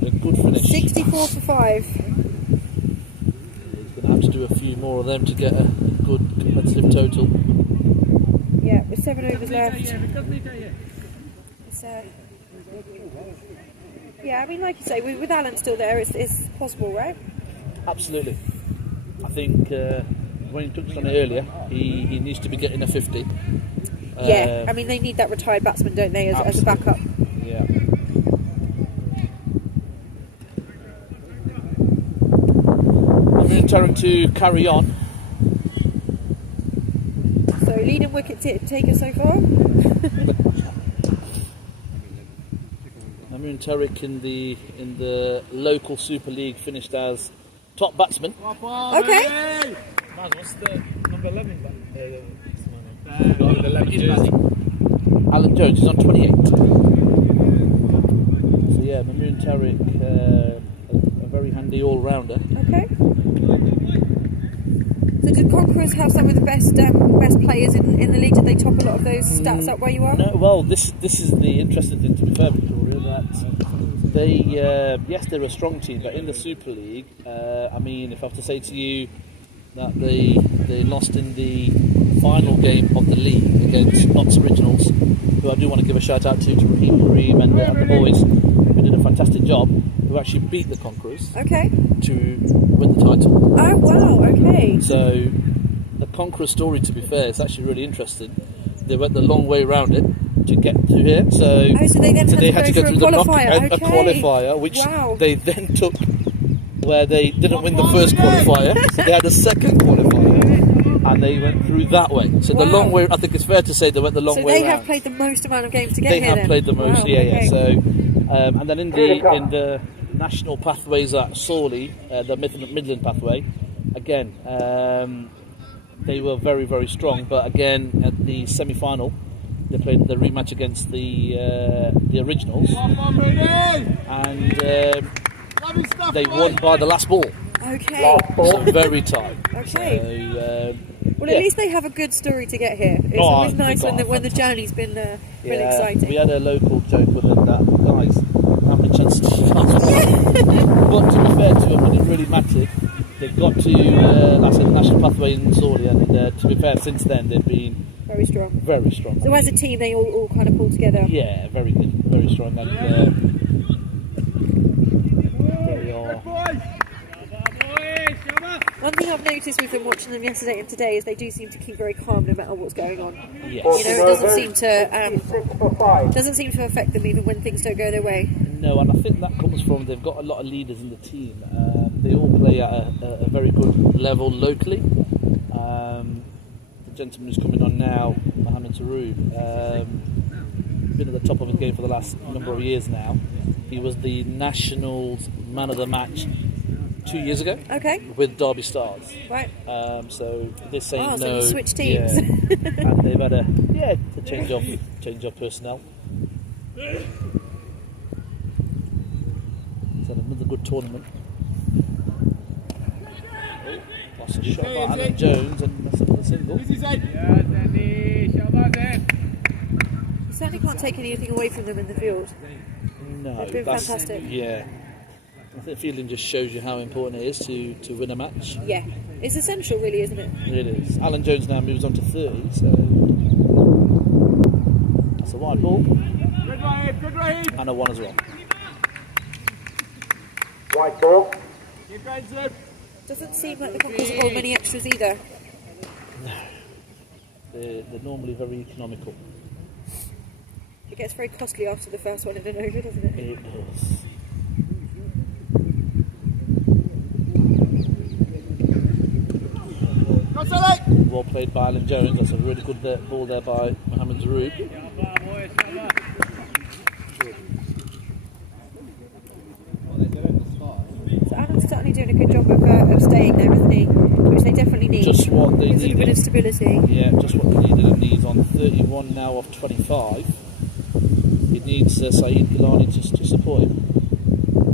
A good finish. 64 for 5. He's going to have to do a few more of them to get a good competitive total. Yeah, with 7 overs left. It's, yeah, I mean, like you say, with Alan still there, it's possible, right? Absolutely. I think Wayne touched on it earlier. He needs to be getting a 50. Yeah, I mean, they need that retired batsman, don't they, as a backup? Yeah. I'm going to tell him to carry on. So, leading wicket taker so far? Amir Tariq in the local Super League finished as top batsman. Okay. What's the number 11 Alan Jones is on 28. So yeah, Amir Tariq, a very handy all-rounder. Okay. So did Conquerors have some of the best players in the league? Did they top a lot of those stats up where you are? No, well, this is the interesting thing, to be fair, Victoria, that they, yes, they're a strong team, but in the Super League, I mean, if I have to say to you that they lost in the final game of the league against Notts Originals, who I do want to give a shout out to Raheem and the boys, who did a fantastic job, who actually beat the Conquerors Okay. to win the title. Oh, wow, okay. So the Conqueror story, to be fair, is actually really interesting. They went the long way around it to get to here. So, So they then had to go through a qualifier. a qualifier, which they then took where they didn't win the first qualifier. So they had a second qualifier, and they went through that way. So the long way, I think it's fair to say they went the long way So they around. have played the most amount of games to get They here have then? played the most, Wow, yeah. okay. So, and then in the national pathways at Sawley, the Midland pathway, again, they were very, very strong. But again, at the semi-final, they played the rematch against the Originals, and they won by the last ball. Okay. So very tight. Okay. So, Well, at least they have a good story to get here. It's always nice when the journey's been exciting. We had a local joke with them that, guys, how many chances do you guys want? But to be fair to them, when it really mattered, they got to, like I said, the national pathway in Saudi, and to be fair, since then they've been very strong. Very strong. So as a team, they all kind of pull together. Yeah, very good, very strong, and they are. One thing I've noticed with them watching them yesterday and today is they do seem to keep very calm no matter what's going on. Yes. You know, it doesn't seem to affect them even when things don't go their way. No, and I think that comes from they've got a lot of leaders in the team. They all play at a very good level locally. The gentleman who's coming on now, Mohammed Taroub, been at the top of his game for the last number of years now. He was the Nationals Man of the Match 2 years ago. Okay. With Derby Stars. Right. So this ain't so no. you switch teams. Yeah. And they've had a change of personnel. It's had another good tournament. Lost a shot by Alan Jones, and that's another single. You certainly can't take anything away from them in the field. No, They've been fantastic. Yeah. I think fielding just shows you how important it is to win a match. Yeah, it's essential, really, isn't it? It is. Alan Jones now moves on to 30, so that's a a wide ball. And a 1 as well. White ball. Doesn't seem like the Conquerors hold many extras either. They're normally very economical. It gets very costly after the first one in an over, doesn't it? It does. Well played by Alan Jones. That's a really good ball there by Mohammed Zaroub. So Alan's certainly doing a good job of staying there, isn't he? Which they definitely need. Just what they Gives it a bit needed. of stability. Yeah, just what they needed. And he's on 31 now off 25. He needs Saeed Gilani to support him.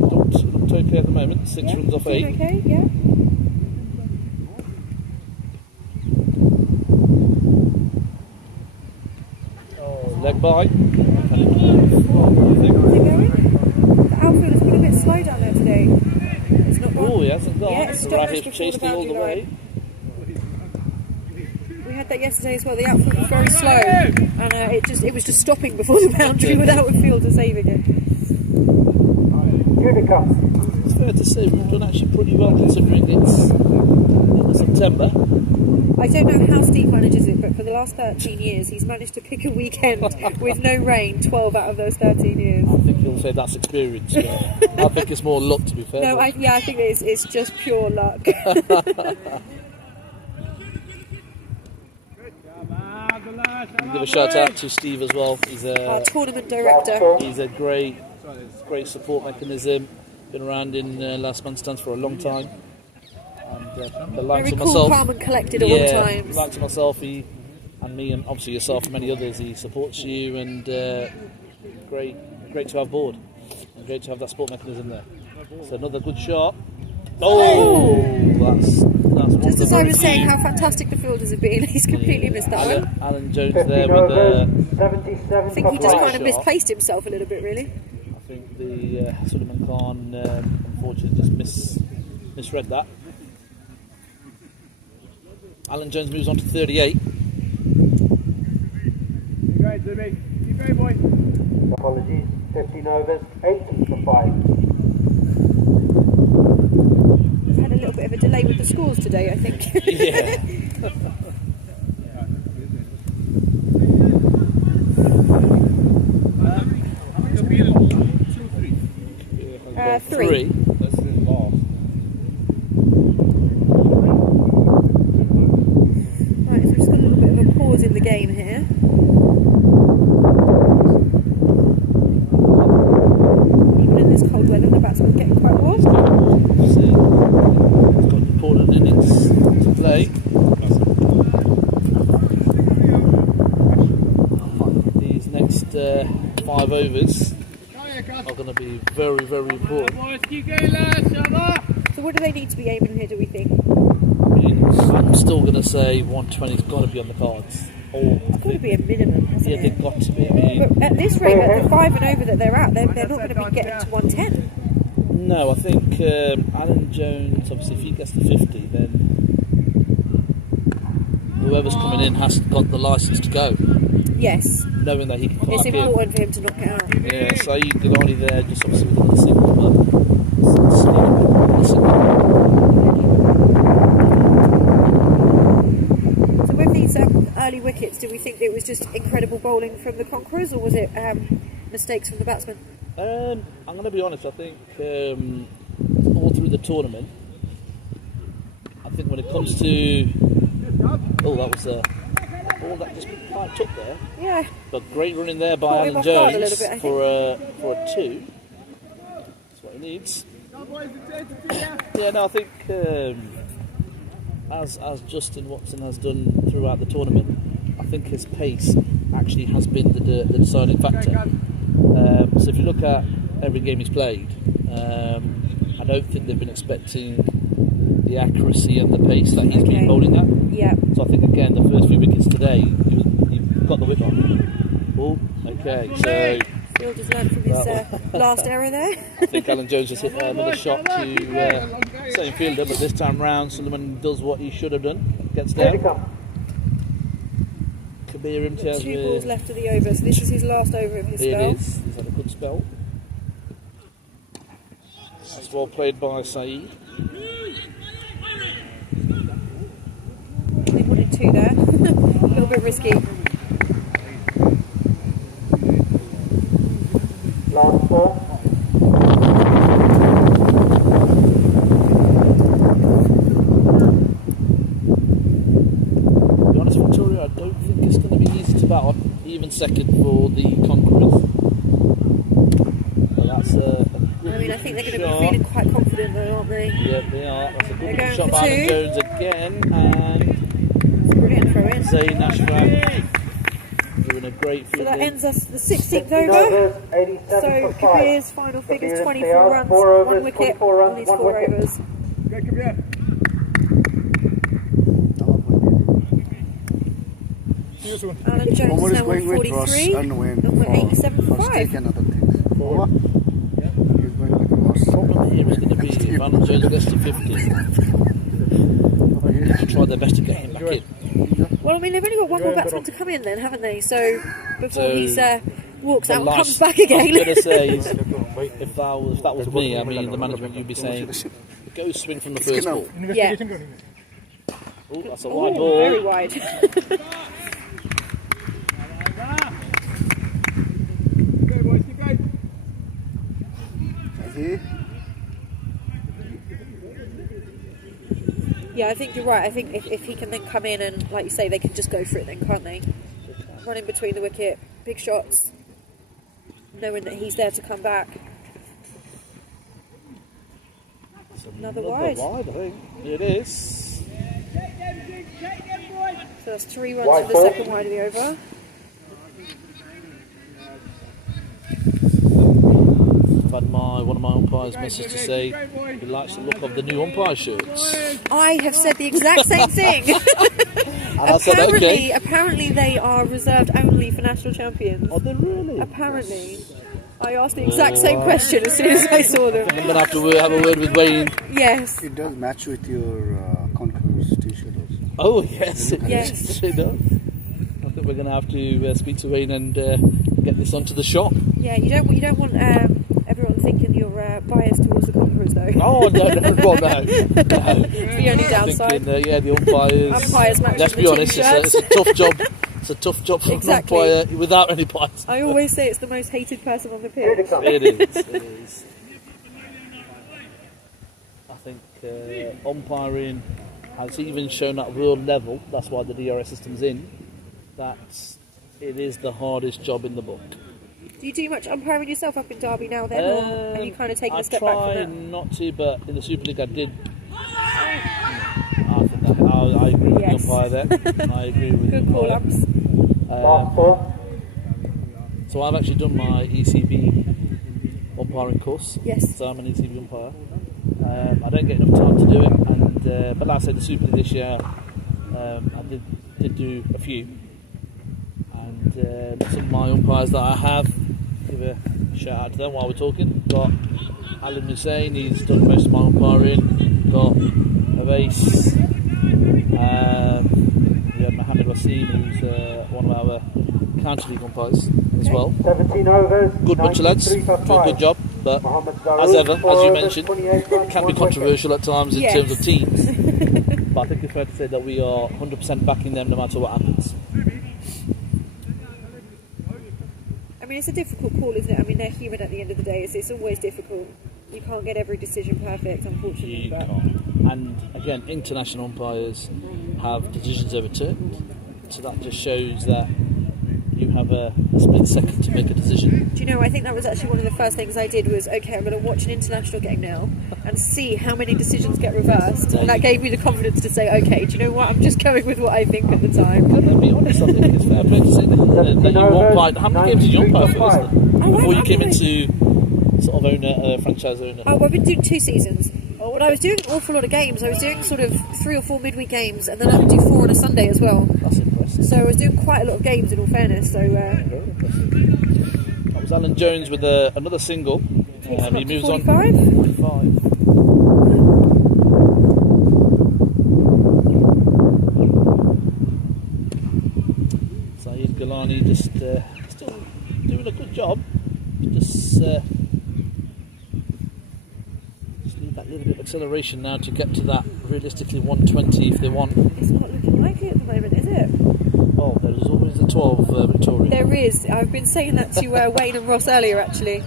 Looked okay at the moment. 6 runs off 8. Okay, yeah. Leg by. Is it going? The outfield has been a bit slow down there today. It's not gone. Oh, he hasn't gone. Yeah, it stopped Rahif before chased the it all the boundary way. We had that yesterday as well. The outfield was very slow, and it was just stopping before the boundary without a fielder saving it. It's fair to say we've done actually pretty well considering it's September. I don't know how Steve manages it, but for the last 13 years, he's managed to pick a weekend with no rain 12 out of those 13 years. I think he'll say that's experience. But I think it's more luck, to be fair. No, I think it's just pure luck. Give a shout out to Steve as well. He's Our tournament director. He's a great support mechanism. Been around in last month's stands for a long time. And the likes Very of cool, myself, calm and collected at all times. the likes of myself, he and me, and obviously yourself and many others, he supports you, and great to have board, and great to have that support mechanism there. So another good shot. Oh, that's one Just as of the I very was saying few. how fantastic the fielders have been, he's completely missed that one. Alan Jones there with I think he just kind of misplaced himself a little bit, really. I think the Suleiman Khan unfortunately just misread that. Alan Jones moves on to 38. Apologies. 15 overs, 8 for 5. We've had a little bit of a delay with the scores today, I think. Yeah. 3. Right, so we've just got a little bit of a pause in the game here. Even in this cold weather, the batsman's getting quite warm. He's got important innings to play. These next 5 overs are going to be very, very important. So what do they need to be aiming here, do we think? I mean, I'm still going to say 120's got to be on the cards. Or It's got to be a minimum, hasn't yeah, it? they've got to be. I mean, But at this rate, at the 5 and over that they're at, they're not going to be getting to 110. no, I think Alan Jones, obviously, if he gets to 50, then whoever's coming in has got the licence to go, Yes, knowing that he can it's clock in. important for him to knock it out. Yeah, Saeed Gilani there, just obviously with the single, but So with these early wickets, do we think it was just incredible bowling from the Conquerors, or was it mistakes from the batsmen? I'm going to be honest, I think all through the tournament, I think when it comes to... Oh, that was a ball that just quite took there. Yeah, But great running there by Caught him Alan off guard a little Jones bit, I for a 2. That's what he needs. Yeah, no, I think as Justin Watson has done throughout the tournament, I think his pace actually has been the deciding factor. So if you look at every game he's played, I don't think they've been expecting the accuracy and the pace that he's been bowling at. yeah. So I think again the first few wickets today, he got the whip on. Oh, okay. So Phil just learned from his last error there. I think Alan Jones has hit another shot to same fielder, but this time round Suleiman does what he should have done. Gets down. Beer tells 2 me balls left of the over, so this is his last over of his it spell. is. He's had a good spell. That's well played by Saeed. They wanted 2 there. A little bit risky. Last 4. To be honest, Victoria, I don't think it's going to be easy to bat on, even second for the Conquerors. But that's I mean, I think they're going to be feeling quite confident though, aren't they? yeah, they are. That's a They're good going shot for by Alan 2. Jones again, and Brilliant throw in. Zayn Ashram doing a great So field. that ends us the 16th 16 over. overs, 87 So for 5. Kabir's final figures: 24 runs, 4 overs, 1 wicket 24 runs, on his 1 4 wicket. overs. Alan Jones Omar is is now going on with Ross 43, and Wayne and we're 87 for for 5. steak and other things. Omar? He's going with Ross. The problem here is going to be if Alan Jones gets to 50, they'll try their best to get him back in. Well, I mean, they've only got 1 more batsman to come in then, haven't they? So before So, he's walks The out and last- comes back I again. was going to say, if that was me, I mean, the management, you'd be saying, go swing from the first ball. Yeah. Oh, that's a wide Oh, ball. very wide. He? Yeah, I think you're right. I think if he can then come in and, like you say, they can just go for it then, can't they? Run in between the wicket, big shots, knowing that he's there to come back. Another wide. I think. It is. So that's 3 runs Wide for the ball. second wide of the over. I've had one of my umpires message to say he likes the look of the new umpire shirts. I have said the exact same thing. And I said, okay. Apparently they are reserved only for national champions. Are they really? Apparently. I asked the exact same question as soon as I saw them. I'm going to have to have a word with Wayne. Yes. It does match with your Conquerors t-shirt also. Oh, yes, it Yes. is. You know. I think we're going to have to speak to Wayne and get this onto the shop. Yeah, you don't want everyone thinking you're biased towards the Conquerors though. Oh, no. It's the only downside. Thinking, yeah, the umpires. Umpires matching Let's the be team honest, shirts. it's a tough job. It's a tough job for Exactly. an umpire without any bias. I always say it's the most hated person on the pitch. It is. It is. I think umpiring has even shown at world level. That's why the DRS system's in. That it is the hardest job in the book. Do you do much umpiring yourself up in Derby now then, or are you kind of taking a step I back from try that? not to, but in the Super League I did. I agree with Yes. the umpire there. I agree with Good the call umpire. ups. Last 4. So I've actually done my ECB umpiring course. Yes. So I'm an ECB umpire. I don't get enough time to do it, and but like I said, the Super League this year, I did do a few, and some of my umpires that I have, give a shout out to them while we're talking. Got Alan Hussain, he's done most of my umpiring. Got Avais. We have Mohammed Wasim, who's one of our county league umpires as well. 17 overs, Good bunch of lads, 93 for do a 5. good job, but Mohammed as Zarouk, ever, 4 as you overs, mentioned, 28 runs, can be 1 wicket. controversial at times in Yes. terms of teams, but I think it's fair to say that we are 100% backing them no matter what happens. I mean, it's a difficult call, isn't it? I mean, they're human at the end of the day. It's always difficult. You can't get every decision perfect, unfortunately. You But can't. And again, international umpires have decisions overturned, so that just shows that you have a split second to make a decision. do you know? I think that was actually one of the first things I did. Was okay, I'm going to watch an international game now and see how many decisions get reversed, and that gave me the confidence to say, okay, do you know what? I'm just going with what I think at the time. But to be honest, I think it's fair play to say that you umpired. How many games did you umpire first? Before you came into sort of owner, franchise owner. Oh, I've been doing 2 seasons. But I was doing an awful lot of games. I was doing sort of 3 or 4 midweek games, and then I would do 4 on a Sunday as well. That's impressive. So I was doing quite a lot of games, in all fairness. So That was Alan Jones with another single. takes him He up to moves on. 45. 45. Saeed still doing a good job. Just need that little bit of acceleration now to get to that realistically 120 if they want. It's not looking like it at the moment, is it? Oh, there is always a 12, Victoria. There is. I've been saying that to Wayne and Ross earlier, actually.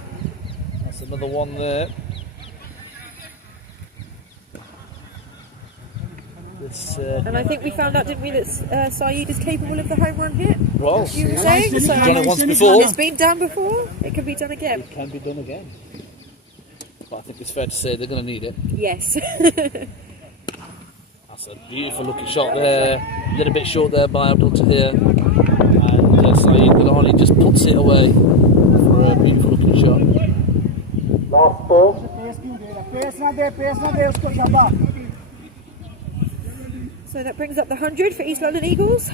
That's another one there. And I think we found out, didn't we, that Saeed is capable of the home run hit? Well, You were saying? he's So done it once before. it's been done before. It can be done again. It can be done again. But I think it's fair to say they're going to need it. Yes. That's a beautiful looking shot there. A little bit short there by Abdul Tahir. And Saeed Gilani just puts it away for a beautiful looking shot. Last ball. So that brings up the 100 for East London Eagles.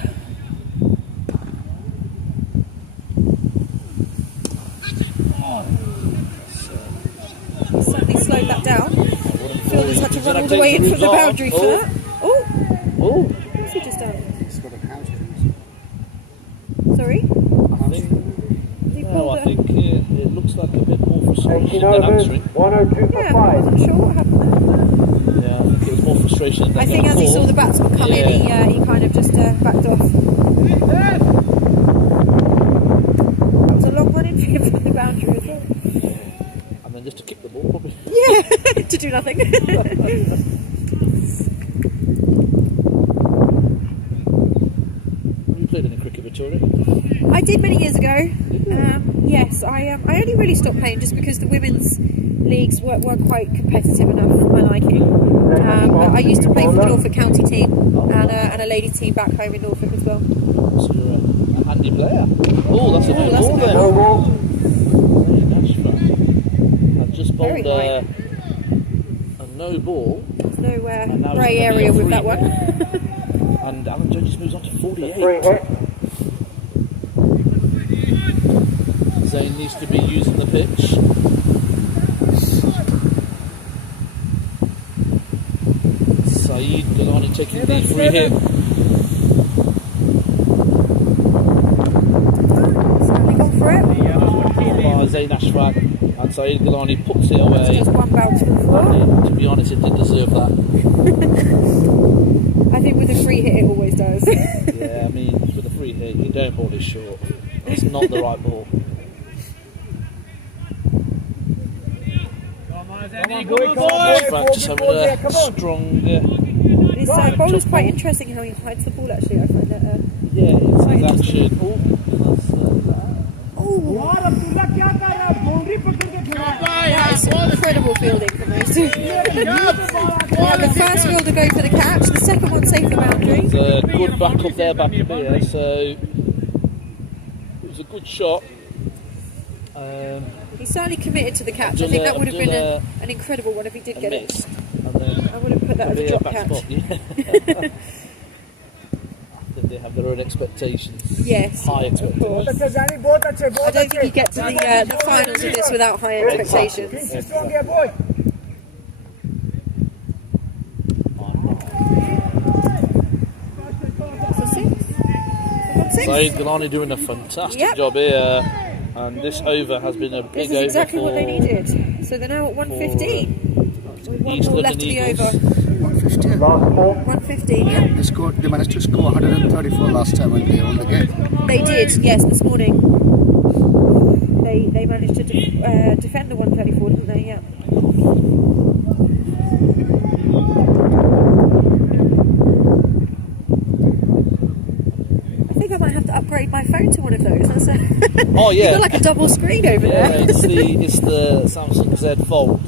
Suddenly slowed that down. Fielders had to run all the way in from the boundary for that. Oh! What's he just done? He's got a hamstring. Sorry? I think it looks like a bit more frustration than answering. 102 for Yeah, I 5. wasn't sure what happened there. Yeah, I think it was more frustration than I think as he saw the batsman come in, he kind of just backed off. That was a long run in for him from the boundary as well. And then just to kick the ball, probably. Yeah, to do nothing. Have you played any cricket, Victoria? I did many years ago. Yes, I only really stopped playing just because the women's leagues weren't quite competitive enough for my liking. But I used to play for the Norfolk County team and a ladies team back home in Norfolk as well. So you're a handy player. Oh, that's a good ball there. No ball. I've just bowled Very a no ball. There's no now grey it's gonna be area a with free. that one. And Alan Jones just moves on to 48. Free hit. Zayn needs to be using the pitch. Saeed Gilani taking the free hit. Standing on for it. By Zayn Ashfaq, and Saeed Gilani puts it away. Just one bounce to the floor. To be honest, it did deserve that. I think with a free hit it always does. Yeah, I mean, with a free hit, you don't ball it short. It's not the right ball. Ashfaq just having a strong. This bowler's quite interesting how he hides the ball actually. I find that. Yeah, it's his action. That is some incredible fielding from those two. The first fielder go for the catch, the second one safe the boundary. It's a good back up there, back up here, so it was a good shot. He certainly committed to the catch. I think that would have been an incredible one if he did get it. And then I would have put that as a drop catch. Spot, yeah. I think they have their own expectations. Yes, High of course. expectations. I don't think you get to the finals of this without high expectations. So six. Saeed Gilani doing a fantastic job here, and this over has been a big This is over exactly for what they needed. So they're now at 115. With one East ball London left to the Eagles. over. 115. Last ball. 115, yeah. They managed to score 134 last time when they won the game. They did, yes, this morning. They managed to defend the 134, didn't they? Yeah. I think I might have to upgrade my phone to one of those. That's Oh yeah, You've got like a double screen over yeah, there. it's the Samsung Z Fold.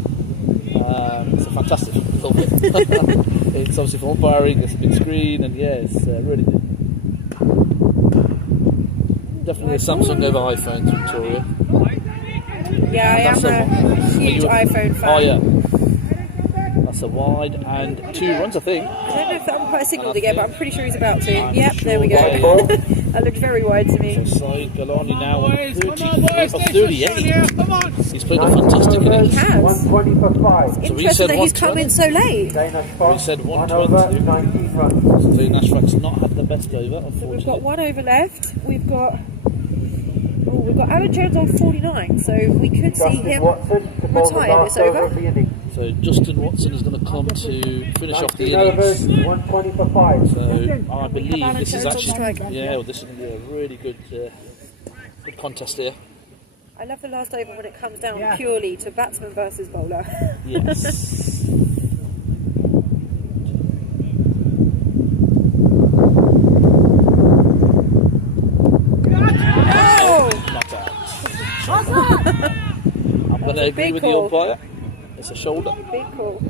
It's a fantastic little bit. It's obviously for umpiring. It's a big screen, and yeah, it's really good. Definitely a Samsung over iPhone, Victoria. Yeah, I am a huge iPhone fan. Oh yeah, that's a wide and 2 runs, I think. I don't know if that umpire signalled again, but I'm pretty sure he's about to. I'm Yep, there we go. sure That looked very wide to me. Saeed Gilani now on 38. He's played a fantastic He innings. has. 120 for 5. Interesting that he's come in so late. Zayn We Ashfaq, said 1 over, 120. 19 runs. So Zayn Ashfaq's not had the best over, So we've unfortunately. got one over left. We've got Oh, we've got Alan Jones on 49, so we could see him retire this over. So Justin Watson is going to come to finish off the innings. 120 for 5. So I believe this is Jones on actually, strike. well, this is going to be a really good contest here. I love the last over when it comes down purely to batsman versus bowler. Yes. Not out. I'm going to agree with the umpire. It's a shoulder. Big call.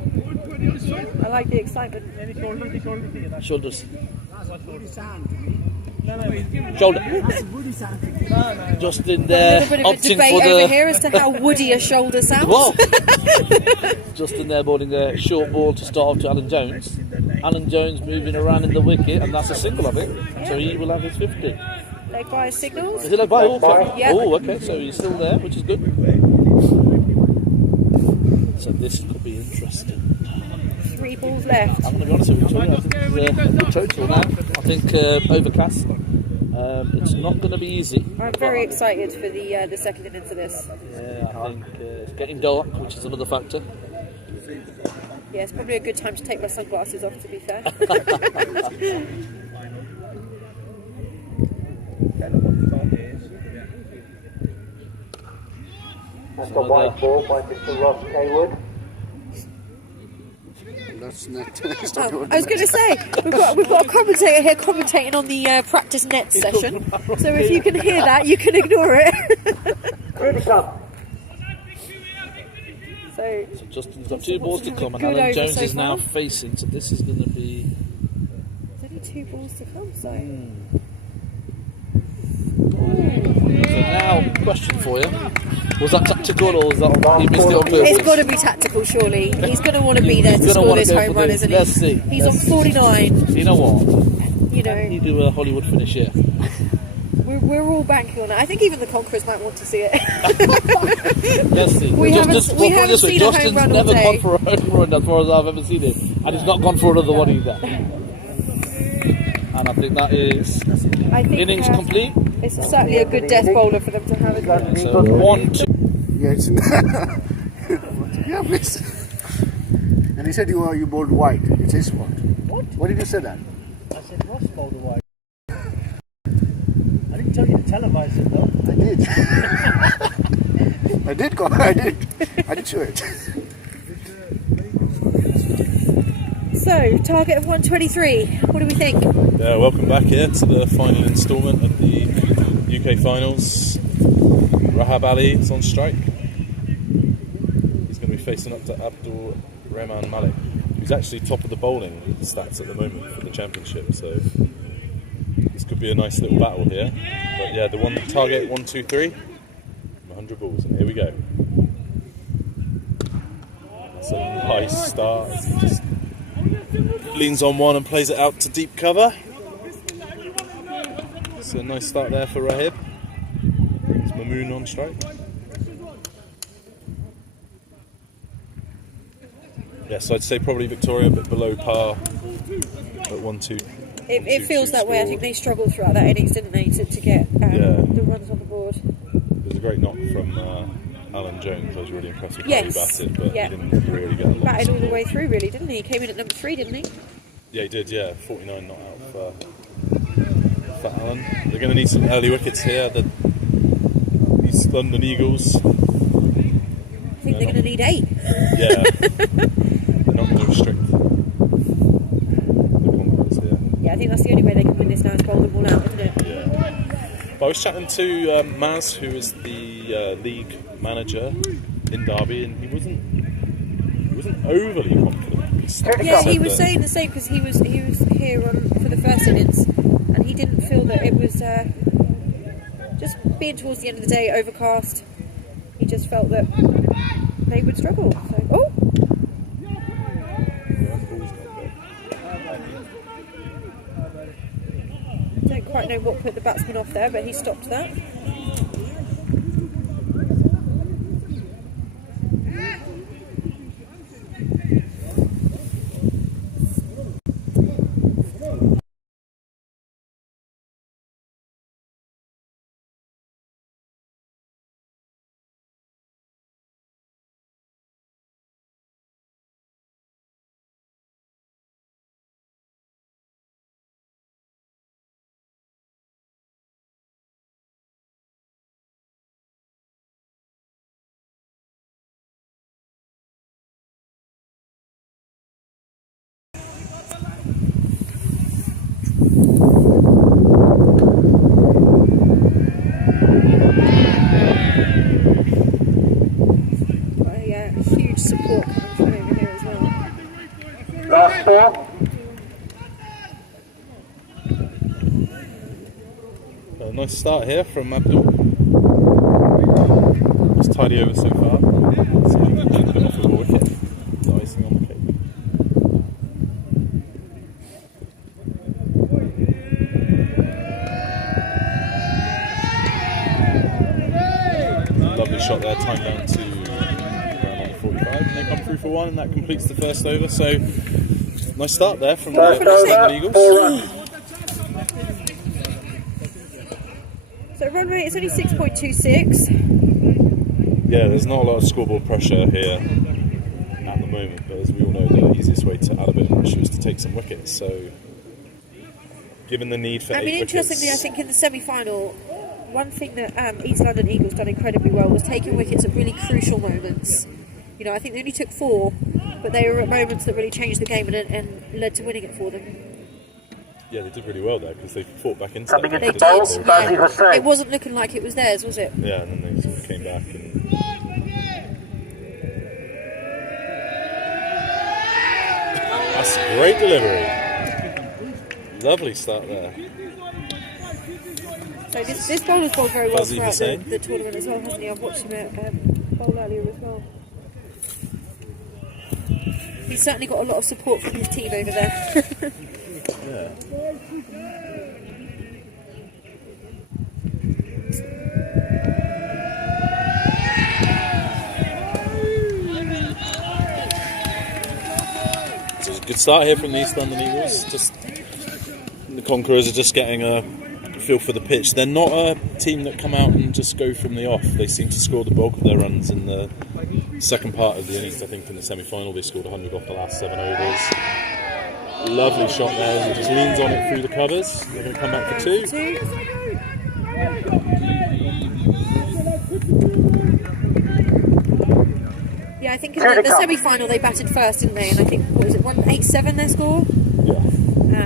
I like the excitement. Shoulders. Shoulder. Just in there, A bit of a opting debate for over the. here as to how woody a shoulder sounds. Well, just in there bowling a short ball to start off to Alan Jones. Alan Jones moving around in the wicket, and that's a single, I think. So he will have his 50. Leg by signals. Is it a bye? Okay. Yeah. Oh, okay. So he's still there, which is good. So this could be interesting. 3 balls left. I'm going to be honest with you, Victoria. I think it's a good total now. I think overcast. It's not going to be easy. I'm very excited for the second innings of this. Yeah, I think it's getting dark, which is another factor. Yeah, it's probably a good time to take my sunglasses off, to be fair. That's the white ball by Mr. Ross Kaywood. That's net. Oh, I was going to say, we've got a commentator here commentating on the practice net session. So if you can hear that, you can ignore it. Critical. So Justin's got 2 balls to come, and Good Alan over Jones so is now far. facing. So this is going to be. there's only 2 balls to come, so... So now, question for you: was that tactical, or was that he missed it on purpose? It's got to be tactical, surely. He's going to want to be there to He's gonna score wanna this go home for run, the- isn't let's he? see. He's Let's on 49, You know what? you You know. do a Hollywood finish here. We're all banking on it. I think even the Conquerors might want to see it. Let's see. We haven't seen a home Justin's run all never day. gone for a home run as far as I've ever seen him, and he's not gone for another one either. And I think that is I think innings complete. it's certainly a good death bowler for them to have. Isn't it? So 1, 2. Yeah, it's yeah, please. And he said you bowled white. It's his fault. What did you say that? I said Ross bowled a wide. I didn't tell you to televise it though. I did. I did show it. So, target of 123. What do we think? Yeah, welcome back here to the final instalment of the UK finals. Rahab Ali is on strike. He's going to be facing up to Abdul Rahman Malik, who's actually top of the bowling stats at the moment for the championship. So this could be a nice little battle here. But yeah, the one target 1, 2, 3, 100 balls, and here we go. That's a nice start. He just leans on one and plays it out to deep cover. So a nice start there for Rahib. Brings Mamoon on strike. Yeah, so I'd say probably Victoria a bit below par at 1, 2. It feels that way. I think they struggled throughout that innings, didn't they, to get the runs on the board. There's a great knock from Alan Jones. I was really impressed with how he Yes. batted, but Yeah. he didn't really get a lot. Batted all the way through, really, didn't he? He came in at number 3, didn't he? Yeah, he did, yeah. 49 not out for Alan. They're going to need some early wickets here. The East London Eagles. I think they're going to need 8. Yeah. They're not going to restrict the Conquerors here. Yeah, I think that's the only way they can win this now is bowl them all out, isn't it? Yeah. But I was chatting to Maz, who is the league manager in Derby, and he wasn't overly confident. Yeah, he said was that- saying the same because he was here for the first innings, and he didn't feel that it was just being towards the end of the day overcast. He just felt that they would struggle. So, don't quite know what put the batsman off there, but he stopped that. much support coming from over here as well. Last ball. A nice start here from Abdul. It's tidy over so far. So he can get a bit off the wicket. The icing on the cake. Lovely shot there, time down to around under 45, and they come through for one, and that completes the first over. So nice start there from the Eagles. So run rate is only 6.26. Yeah, there's not a lot of scoreboard pressure here at the moment, but as we all know, the easiest way to add a bit of pressure is to take some wickets. So, given the need for Interestingly, I think in the semi-final, one thing that East London Eagles done incredibly well was taking wickets at really crucial moments. You know, I think they only took 4, but they were at moments that really changed the game and led to winning it for them. Yeah, they did really well there because they fought back into Coming it. into bowl, Fuzzy Hussain. It wasn't looking like it was theirs, was it? Yeah, and then they sort of came back and... That's a great delivery. Lovely start there. So this bowler's bowled very well Fuzzy throughout Hussain. the tournament as well, hasn't he? I've watched him bowl earlier as well. He's certainly got a lot of support from his team over there. Yeah. So it's a good start here from the East London Eagles. Just the Conquerors are just getting a feel for the pitch. They're not a team that come out and just go from the off. They seem to score the bulk of their runs in the second part of the innings. I think in the semi-final they scored 100 off the last 7 overs. Lovely shot there. He just leans on it through the covers. They're going to come back for 2. Yeah, I think in the semi-final they batted first, didn't they? And I think, what was it, 187 their score? Yeah.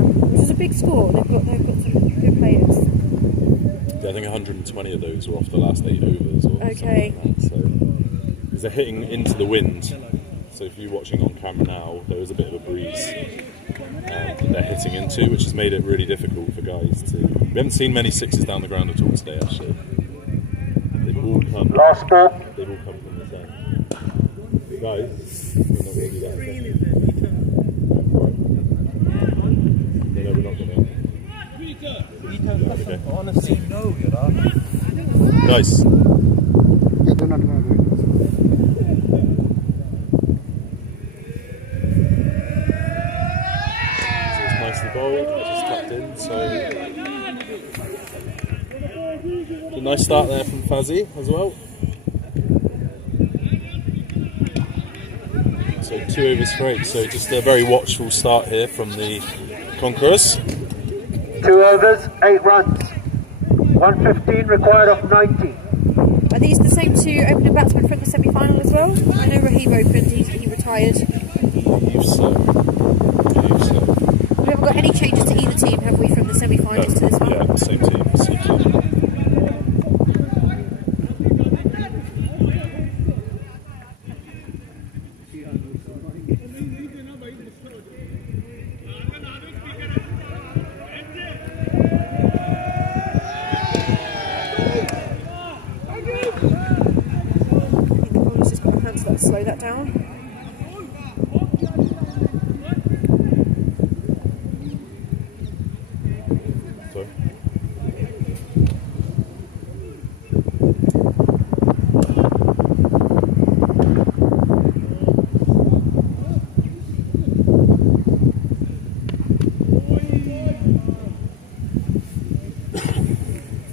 Which is a big score. They've got some good players. Yeah, I think 120 of those were off the last 8 overs. Or Okay. something like that. So, because they're hitting into the wind. So if you're watching on camera now, there is a bit of a breeze that they're hitting into, which has made it really difficult for guys to... We haven't seen many 6s down the ground at all today, actually. They've all come... Last ball. They've all come from the side. Guys, we're not going to do that. No, we're not going to. Honestly, no, you know. Nice. Yeah, they're not going to do it. So it's nicely bowled, just tucked in, so... A nice start there from Fuzzy as well. So 2 overs for 8, so just a very watchful start here from the Conquerors. 2 overs, 8 runs. 115 required of 90. Are these the same 2 opening batsmen from the semi-final as well? I know Rahim opened, he retired. I believe so. We haven't got any changes to either team, have we, from the semi-finals to this one? Yeah, same team. Slow that down. Sorry.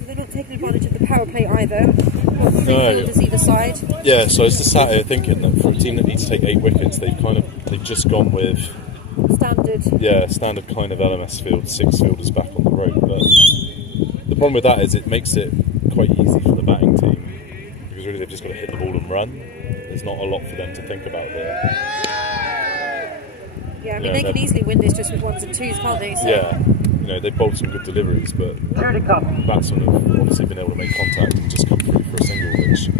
They're not taking advantage of the power play either. No. Fielders either side. Yeah, so I was just sat here thinking that for a team that needs to take 8 wickets, they've just gone with standard kind of LMS field, 6 fielders back on the rope. But the problem with that is it makes it quite easy for the batting team because really they've just got to hit the ball and run. There's not a lot for them to think about there. Yeah, I mean they can easily win this just with 1s and 2s, can't they? So. Yeah, they've bowled some good deliveries, but batsmen have obviously been able to make contact and just come through for a single, which,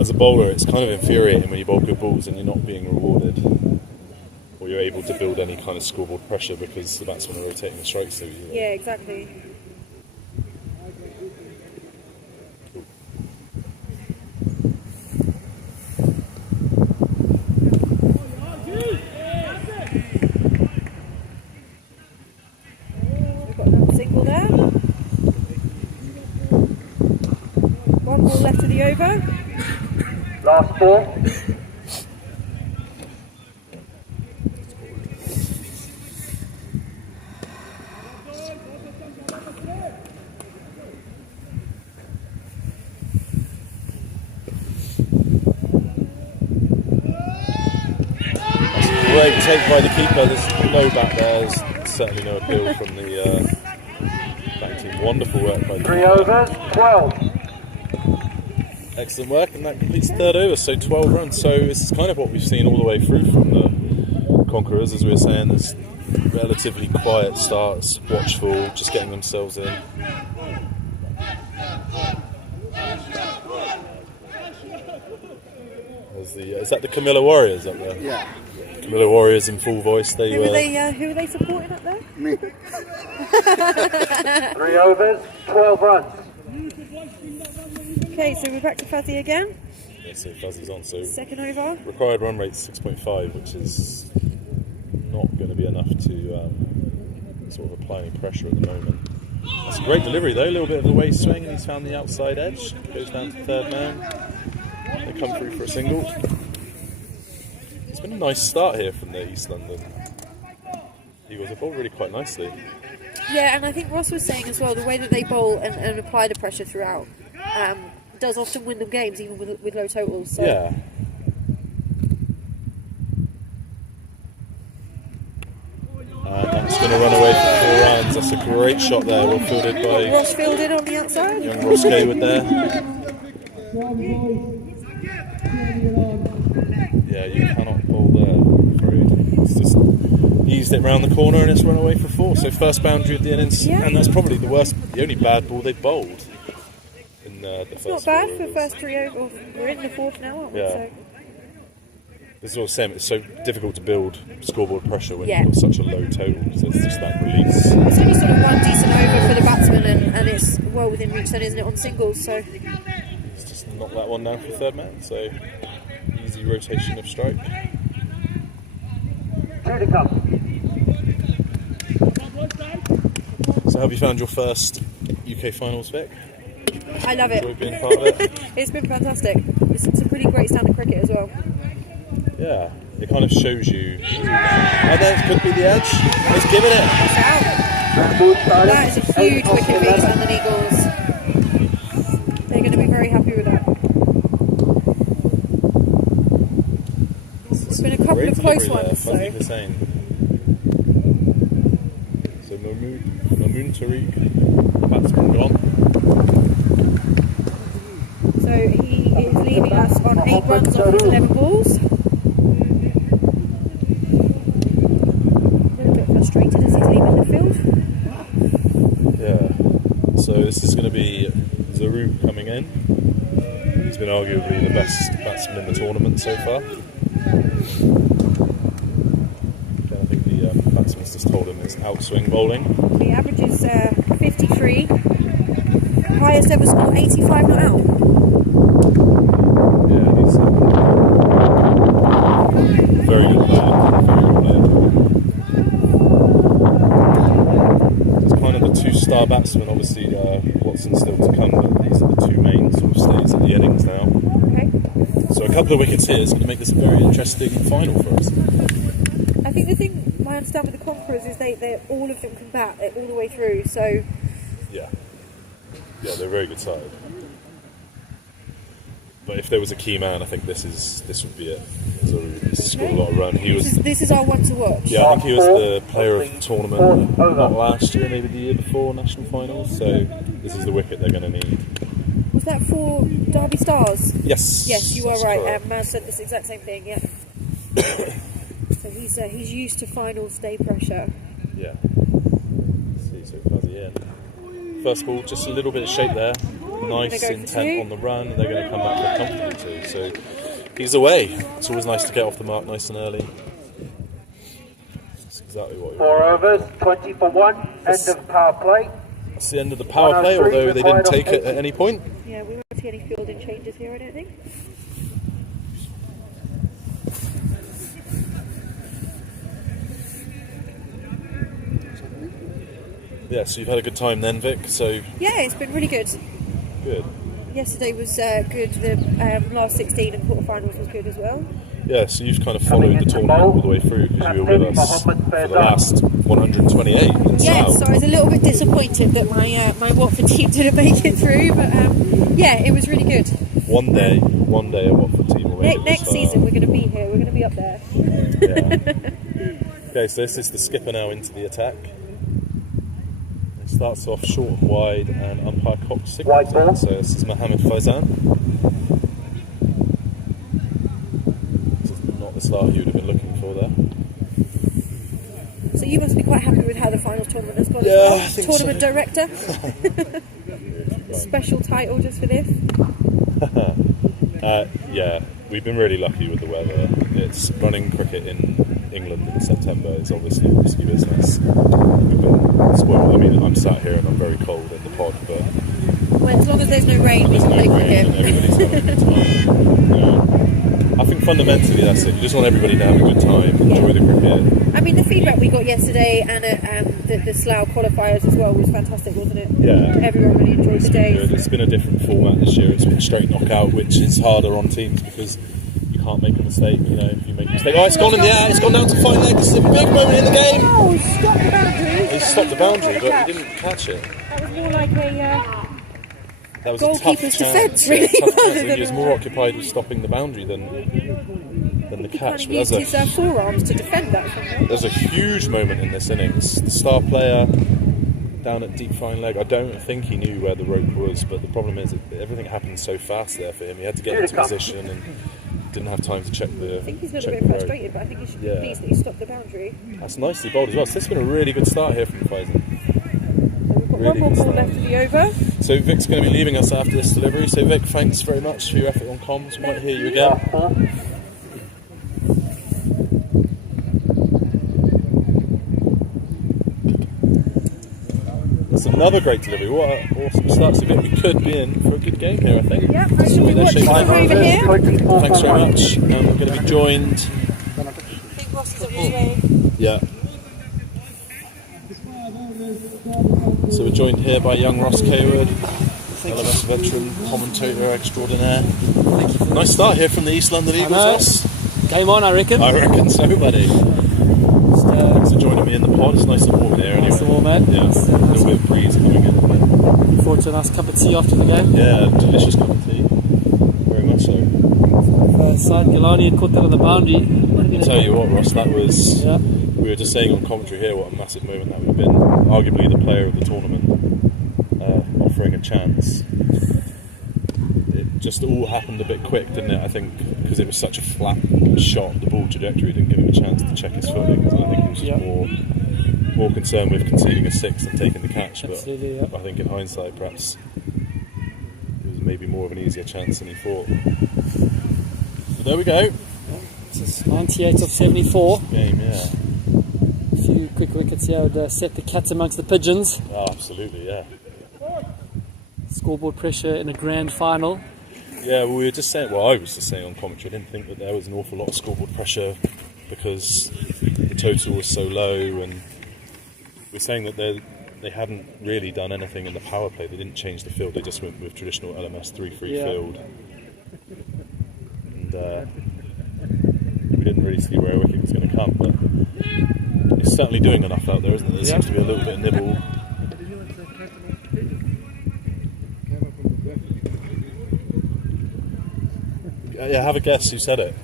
as as a bowler, it's kind of infuriating when you bowl good balls and you're not being rewarded, or you're able to build any kind of scoreboard pressure because the batsmen are rotating the strikes so easily. Yeah, exactly. We've got another single there. One ball left of the over. Last ball. Great take by the keeper. There's no bat there. There's certainly no appeal from the back team. Wonderful work by the 3 keeper. overs, 12. Excellent work, and that completes the third over, so 12 runs. So this is kind of what we've seen all the way through from the Conquerors, as we were saying. There's relatively quiet starts, watchful, just getting themselves in. Is that the Camilla Warriors up there? Yeah. Camilla Warriors in full voice. Who are they supporting up there? Me. 3 overs, 12 runs. Okay, so we're back to Fuzzy again. Yeah, so Fuzzy's on. So Second over. required run rate 6.5, which is not going to be enough to sort of apply any pressure at the moment. That's a great delivery though, a little bit of the waist swing, and he's found the outside edge. Goes down to third man. They come through for a single. It's been a nice start here from the East London Eagles. They bowl really quite nicely. Yeah, and I think Ross was saying as well, the way that they bowl and apply the pressure throughout does often win them games, even with low totals. So. Yeah. And that's going to run away for 4 runs. That's a great shot there, well fielded by Ross fielded on the outside. young Ross Kaywood there. Yeah, you cannot bowl there. It's just eased it round the corner and it's run away for 4. So first boundary of the innings, Yeah. and that's probably the only bad ball they've bowled in the It's first not bad 4 for overs. first 3 overs. We're in the fourth now, aren't we? Yeah. So. This is what I'm saying, it's so difficult to build scoreboard pressure when Yeah. you've got such a low total. So it's just that release. It's only sort of one decent over for the batsman, and it's well within reach then, isn't it, on singles? So It's just knock that one down for third man. So easy rotation of strike. 2 to come. So have you found your first UK finals, Vic? I love it. Enjoyed being part of it? It's been fantastic. It's a pretty great standard cricket as well. Yeah, it kind of shows you. And then it could be the edge. Let's give it. It's out. That is a huge wicket for East London Eagles. They're going to be very happy with that. It's been a couple Great of close delivery there, ones. Fuzzy So. Hussain. So Mamoon Tariq, batsman gone. So he is leaving us on 8 runs off his 11 balls. A little bit frustrated as he's leaving the field. Yeah. So this is going to be Zaru coming in. He's been arguably the best batsman in the tournament so far. Again, I think the batsman's just told him it's outswing bowling. The average is 53. Highest ever score, 85 not out. Yeah, he's very good player. It's kind of the 2-star batsman. Obviously, Watson's still to come, but these are the 2 main sort of stays at the innings now. Okay. So a couple of wickets here is going to make this a very interesting final for us. I think the thing I understand with the Conquerors is they all of them can bat all the way through. So Yeah, they're a very good side. But if there was a key man, I think this would be it. So he scored a lot of run. He was. this is our one to watch. Yeah, I think he was the player of the tournament, not last year, maybe the year before, national finals. So this is the wicket they're going to need. Was that for Derby Stars? Yes. Yes, you are that's right. correct. Maz said this exact same thing. Yeah. So he's used to finals day pressure. Yeah. Let's see, so Fuzzy in. First ball, just a little bit of shape there. nice intent on the run, and they're going to come back for a comfortable 2. So he's away. It's always nice to get off the mark nice and early. That's exactly what we 4 overs, 20 for 1, end of power play. That's the end of the power play, although they didn't take it at any point. Yeah, we won't see any fielding changes here, I don't think. Yeah, so you've had a good time then, Vic. So yeah, it's been really good. Good. Yesterday was good. The last 16 and quarterfinals was good as well. Yeah, so you've kind of followed the tournament all the way through because you were with us for the last 128 in Yeah, Slough. so I was a little bit disappointed that my Watford team didn't make it through, but yeah, it was really good. One day a Watford team will make it. Next season we're going to be here. We're going to be up there. Yeah. Okay, so this is the skipper now into the attack. He starts off short and wide, and umpire Cox signals it. So this is Mohammed Faizan. This is not the start he would have been looking for there. So you must be quite happy with how the final tournament has gone Yeah, as well. I think Tournament so. director. Special title just for this. Yeah, we've been really lucky with the weather. It's running cricket in England in September. It's obviously risky business. We've been spoiled. I mean, I'm sat here and I'm very cold in the pod, but Well, as long as there's no rain, we there's can no play rain and cricket. everybody's having a good time. I think fundamentally that's it. You just want everybody to have a good time, enjoy the cricket. I mean, the feedback we got yesterday and at the Slough qualifiers as well was fantastic, wasn't it? Yeah. Everyone really enjoyed the day. It's been a different format this year. It's been straight knockout, which is harder on teams because you can't make a mistake. You know, if you make a mistake, it's gone in the air. It's gone down to 5 legs. This is a big moment in the game. Oh, stop the boundary! He stopped the boundary, but he didn't catch it. That was more like a That was a tough goalkeeper's chance. defence, really. Yeah, tough rather chance. than He was more occupied with stopping the boundary than the he kind catch. of But used his forearms to defend that. there's a huge moment in this innings. The star player down at deep fine leg. I don't think he knew where the rope was, but the problem is that everything happened so fast there for him. He had to get into position and didn't have time to check the. I think he's a little bit frustrated, but I think he should be pleased that he stopped the boundary. That's nicely bowled as well. So this has been a really good start here from Faizan. We've got one more ball left to be over. So Vic's going to be leaving us after this delivery. So Vic, thanks very much for your effort on comms. We might hear you again. That's another great delivery. What an awesome start. So Vic, we could be in for a good game here, I think. Yeah, I should be watching over here. Thanks very much. We're going to be joined. I think Ross is on his way. Yeah. So we're joined here by young Ross Cawood, LMS veteran, commentator extraordinaire. Thank you. Nice start here from the East London Eagles. Ross. Game on, I reckon. I reckon so, buddy. Thanks for joining me in the pod. It's nice and warm here anyway. Nice and warm, mate. Yeah, a little bit of breeze coming in. Looking forward to a nice cup of tea after the game. Yeah, delicious cup of tea. Very much so. Side Gilani had caught that on the boundary. I'll tell you what, Ross, that was... Yeah. We were just saying on commentary here what a massive moment that would have been. Arguably the player of the tournament offering a chance. It just all happened a bit quick, didn't it? I think because it was such a flat shot, the ball trajectory didn't give him a chance to check his footing. I think he was just more concerned with conceding a 6 than taking the catch. But Absolutely, yeah. I think in hindsight, perhaps it was maybe more of an easier chance than he thought. But there we go. This is 98 of 74. Game, yeah. A few quick wickets here would set the cats amongst the pigeons. Oh, absolutely, yeah. Scoreboard pressure in a grand final. Yeah, well, we were just saying. Well, I was just saying on commentary. I didn't think that there was an awful lot of scoreboard pressure because the total was so low, and we're saying that they hadn't really done anything in the power play. They didn't change the field. They just went with traditional LMS 3-3 field, and we didn't really see where a wicket was going to come. But it's certainly doing enough out there, isn't it? There seems to be a little bit of nibble. Yeah, have a guess who said it.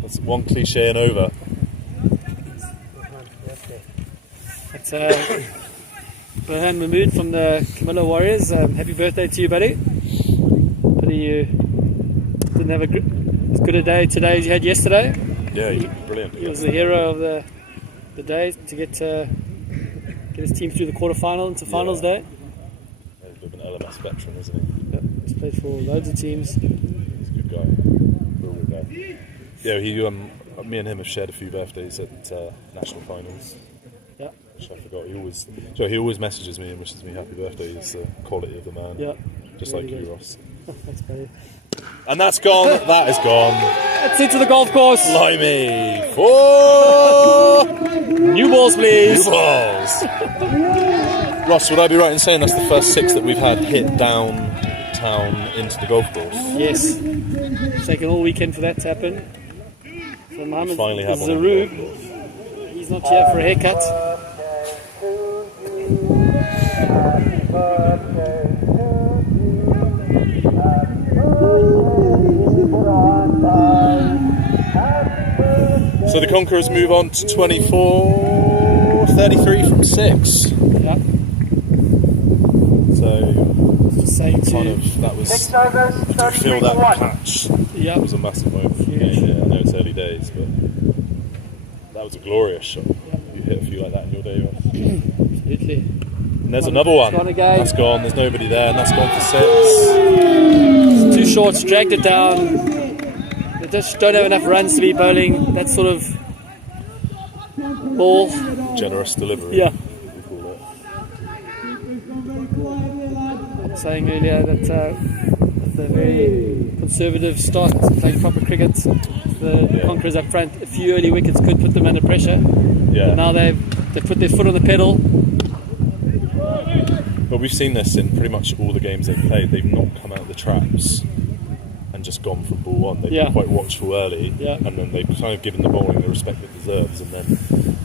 That's one cliche and over. It's Burhan Mahmood from the Camilla Warriors. Happy birthday to you, buddy. Pity you didn't have as good a day today as you had yesterday. Yeah, he was brilliant. He was the hero of the day to get his team through the quarterfinal into finals day. A bit of an LMS veteran, isn't he? Yep. He's played for loads of teams. He's a good guy. Real good guy. Yeah, me and him have shared a few birthdays at national finals. Yeah. Which I forgot. He always messages me and wishes me happy birthday. He's the quality of the man. Yeah. Just really like good. you, Ross. Thanks, buddy. And that's gone. That is gone. Let's into the golf course. Blimey. 4 New balls, please. new balls. Ross, would I be right in saying that's the first 6 that we've had hit downtown into the golf course? Yes. It's taken all weekend for that to happen. So Mohammed Finally have one. Zaroub, he's not here for a haircut. So the Conquerors move on to 34-33 from 6. Yeah. So Just saying kind to of that was. 6 overs, Did you feel that 33-1. catch? yeah. It was a massive moment. For the game. Yeah, I know it's early days, but that was a glorious shot. You hit a few like that in your day, Ross. Absolutely. And there's another one. It's gone again. That's gone. There's nobody there, and that's gone for 6. It's too short, dragged it down. They just don't have enough runs to be bowling that sort of ball. Generous delivery. Yeah. We call it. I was saying earlier that with a very conservative start to playing proper cricket, the Conquerors up front, a few early wickets could put them under pressure. Yeah. But now they've put their foot on the pedal. But we've seen this in pretty much all the games they've played. They've not come out of the traps and just gone from ball one. They've been quite watchful early, and then they've kind of given the bowling the respect it deserves, and then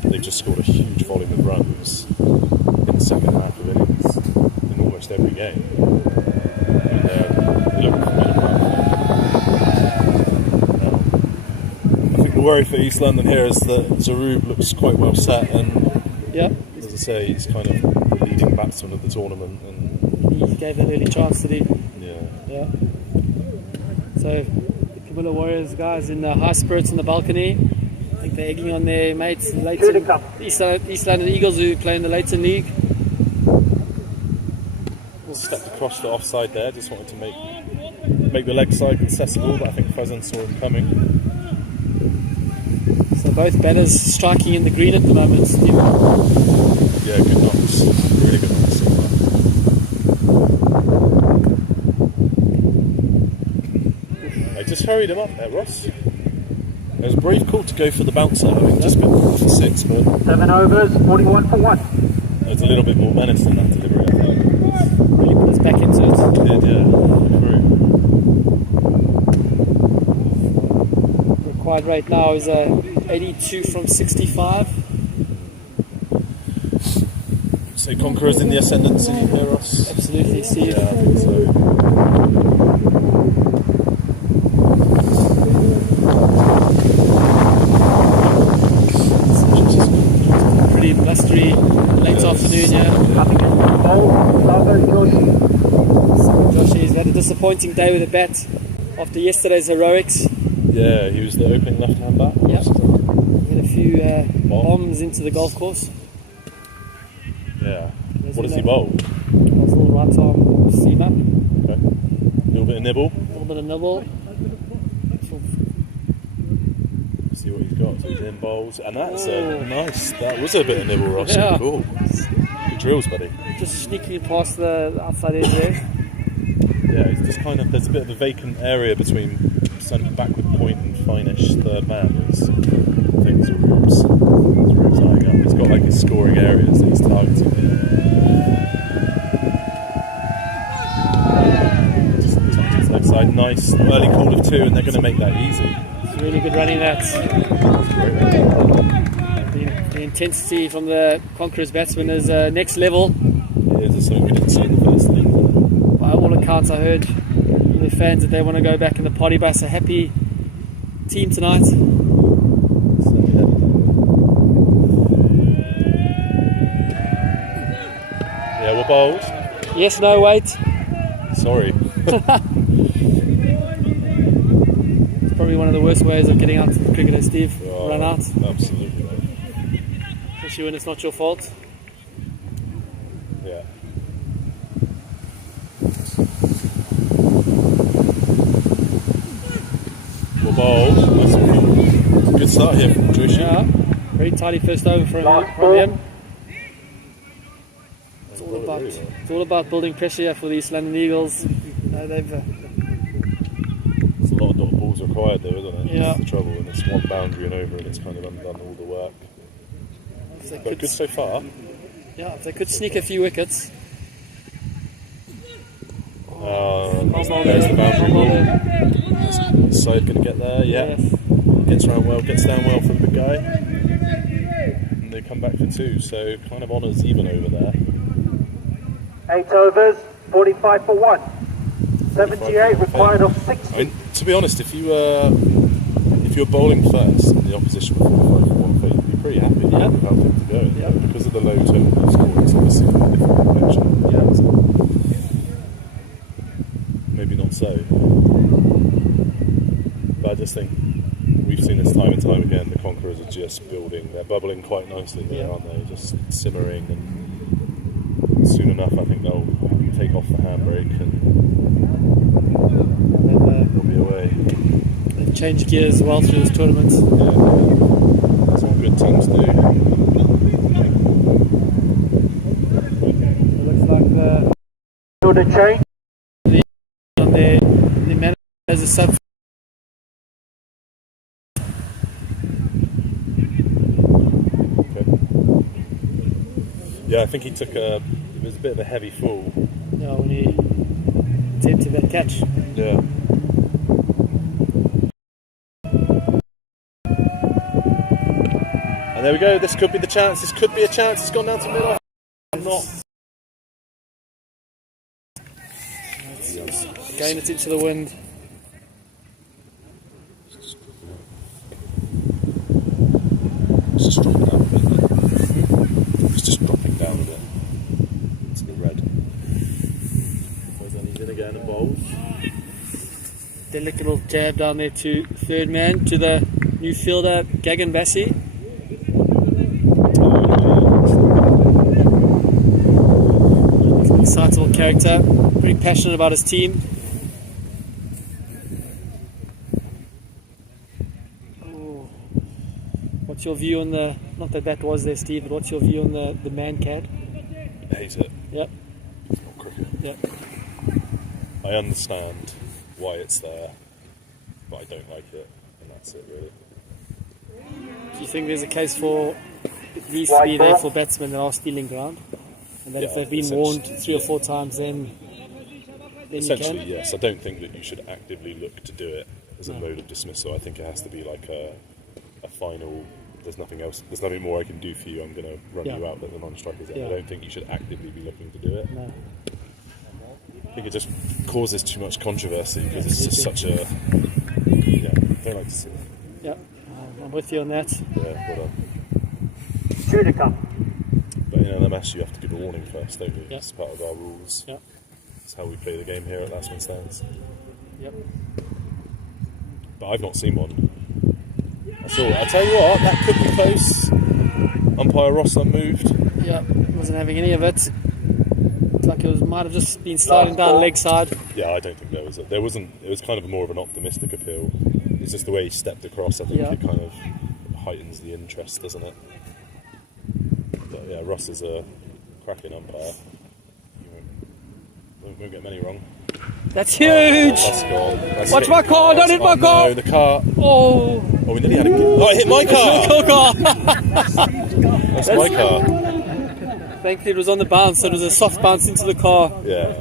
they've just scored a huge volume of runs in the second half of innings in almost every game. And they look I think the worry for East London here is that Zaroub looks quite well set, and as I say, he's kind of the leading batsman of the tournament, and He gave an early chance, did he? yeah. So the Camilla Warriors guys in high spirits on the balcony. I think they're egging on their mates, Leighton, East London Eagles, who play in the Leighton League. Stepped across the offside there, just wanted to make the leg side accessible, but I think Faizan saw him coming. So both batters striking in the green at the moment, Steve. Yeah, good knocks. Really good knocks. I just hurried him up there, Ross. It was a brave call to go for the bouncer, having just been for 6, but 7 overs, 41 for 1. there's a little bit more menace than that delivery, I think. Really put us back into it. It did, yeah. True. Required rate now is 82 from 65. So Conquerors in the ascendancy here, Ross? Absolutely, Steve. Yeah, I think so. Pretty blustery late afternoon here. Coming in the bowl, Sagar Joshi. Joshi's had a disappointing day with the bat after yesterday's heroics. Yeah, he was the opening left-hand bat. Yep. Had a few bombs into the golf course. Yeah. What does he bowl? That's a little right arm seam up. Okay. A little bit of nibble. A little bit of nibble. See what he's got. So he's in bowls, and that's nice. That was a bit of nibble, Ross. Yeah. Cool. Good drills, buddy. Just sneaking past the outside edge there. Yeah, it's just kind of, there's a bit of a vacant area between centre backward point and fine-ish third man. I think Zaroub's eyeing up. He's got like his scoring areas that he's targeting. Just touches that side. Nice early call of 2, and they're going to make that easy. It's really good running that. The intensity from the Conquerors batsmen is next level. It is something we didn't see in the first inning. By all accounts, I heard from the fans that they want to go back in the party bus. A happy team tonight. Yeah, we're bold. Yes, no, wait. Sorry. It's probably one of the worst ways of getting out to the cricketer, Steve. Oh, Run out. Absolutely, mate. Especially when it's not your fault. Yeah. bowled. Nice and cool. Good start here from Joshi. Yeah, very tidy first over from him. It's all about building pressure here for the East London Eagles. They've There's a lot of dot balls required though, isn't it? Yeah. That's the trouble, and it's one boundary and over, and it's kind of undone all the work. But good so far. Yeah, if they could sneak a few wickets. There's the boundary ball. Is Side going to get there? Yeah. Yes. Gets around well, gets down well for the big guy. And they come back for 2, so kind of honours even over there. 8 overs, 45 for 1. 78 required of 60. I mean, to be honest, if you were bowling first and the opposition were 45 for 1 for, you'd be pretty happy with how things are going. Yeah. But because of the low total score, it's obviously a different convention. Yeah. Maybe not so. But I just think we've seen this time and time again. The Conquerors are just building. They're bubbling quite nicely there, aren't they? Just simmering, and soon enough, I think they'll take off the handbrake and they'll be away. They've changed gears well through this tournament. Yeah, that's what good teams do. It looks like The change. the man has a sub. Yeah, I think he took it was a bit of a heavy fall. Yeah, when he attempted that catch. Yeah. And there we go, this could be the chance, this could be a chance, it's gone down to mid-off. I'm not. Again, it's into the wind. It's just dropping down a bit. It's just dropping down a bit. It's the red. Goes on, he's in again and bowls. Delicate little jab down there to third man, to the new fielder, Gagan Bassi. Excitable character, very passionate about his team. Oh. What's your view on the, not that was there, Steve, but what's your view on the man cad? Hate it. Yep. It's not cricket. Yep. I understand why it's there, but I don't like it, and that's it really. Do you think there's a case for it needs to be there for batsmen that are stealing ground? And that if they've been warned 3 or 4 times, then Essentially, you can? yes. I don't think that you should actively look to do it as a mode of dismissal. I think it has to be like a final, there's nothing else, there's nothing more I can do for you, I'm going to run you out, let the non-strikers out. I don't think you should actively be looking to do it. No. I think it just causes too much controversy because it's just such a, yeah, I don't like to see it. Yep, I'm with you on that. Yeah, well done. Due to come. But in LMS you have to give a warning first, don't you? Yep. It's part of our rules. Yep. It's how we play the game here at Last Man Stands. Yep. But I've not seen one. I tell you what, that could be close. Umpire Ross unmoved. Yep, wasn't having any of it. Like it might have just been sliding down leg side. Yeah, I don't think there wasn't. It was kind of more of an optimistic appeal. It's just the way he stepped across. I think it kind of heightens the interest, doesn't it? But yeah, Ross is a cracking umpire. You won't get many wrong. That's huge! Watch my car! Don't hit my car! No, the car. Oh! Oh, we nearly had a. Oh, it hit my car! That's my car. Thankfully, it was on the bounce, so it was a soft bounce into the car. Yeah.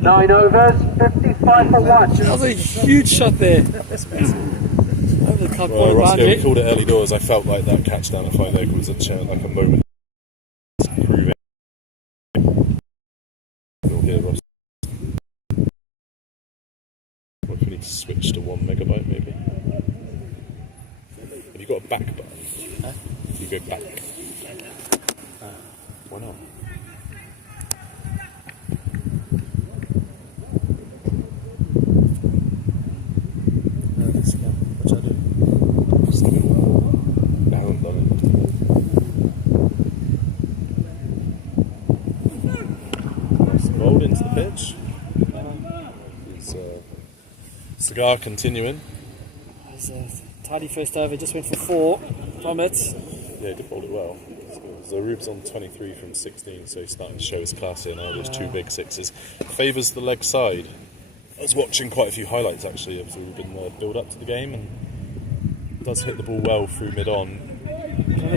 9 overs, 55 for 1. That was a huge shot there. Over the car, Well, Ross, we called it early doors. I felt like that catch down at 5 leg was like a moment. Proving. Here, Ross. What if we need to switch to 1 megabyte maybe? Have you got a back button? Huh? If you go back. Why not? What should I do? Just give it a whirl. I haven't done it. Nice bowled into the pitch. He's Cigar continuing. It was a tidy first over, just went for 4 from it. Yeah, he did bowl it well. Zarub's on 23 from 16, so he's starting to show his class here now. There's 2 big sixes. Favours the leg side. I was watching quite a few highlights actually of Zarub in the build up to the game, and does hit the ball well through mid-on.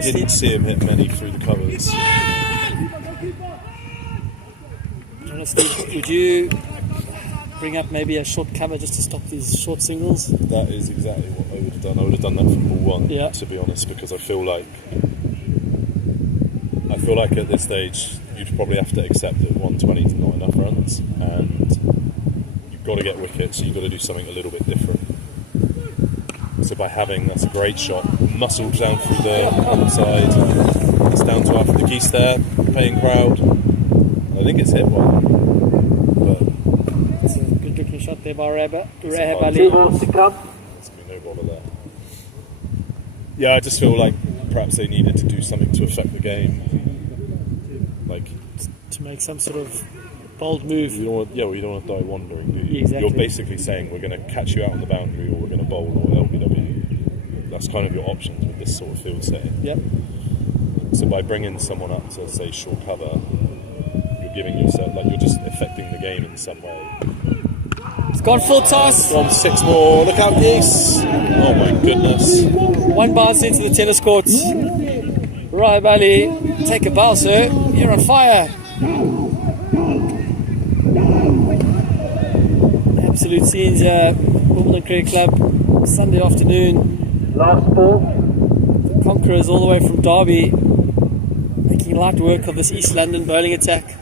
Didn't see him hit many through the covers. Honestly, would you bring up maybe a short cover just to stop these short singles? That is exactly what I would have done. I would have done that from ball 1, to be honest, because I feel like at this stage you'd probably have to accept that 120 is not enough runs, and you've got to get wickets, so you've got to do something a little bit different. So by having, that's a great shot, muscled down through the side, it's down to after the geese there, paying crowd. I think it's hit one, but it's a good looking shot there by Rahab Ali. 2 balls to come. There's going to be no bother there. Yeah, I just feel like perhaps they needed to do something to affect the game, like to make some sort of bold move. You don't want to die wandering, do you? Exactly. You're basically saying we're going to catch you out on the boundary, or we're going to bowl or LBW. That's kind of your options with this sort of field setting. Yep. So by bringing someone up to say short cover, you're giving yourself, like, you're just affecting the game in some way. It's gone full toss. Gone 6 more. Look out, geese! Oh my goodness! 1 bounce into the tennis courts. Rahab Ali, take a bow, sir. You're on fire. Absolute scenes at Wimbledon Cricket Club Sunday afternoon. Last ball. The Conquerors all the way from Derby making light work of this East London bowling attack.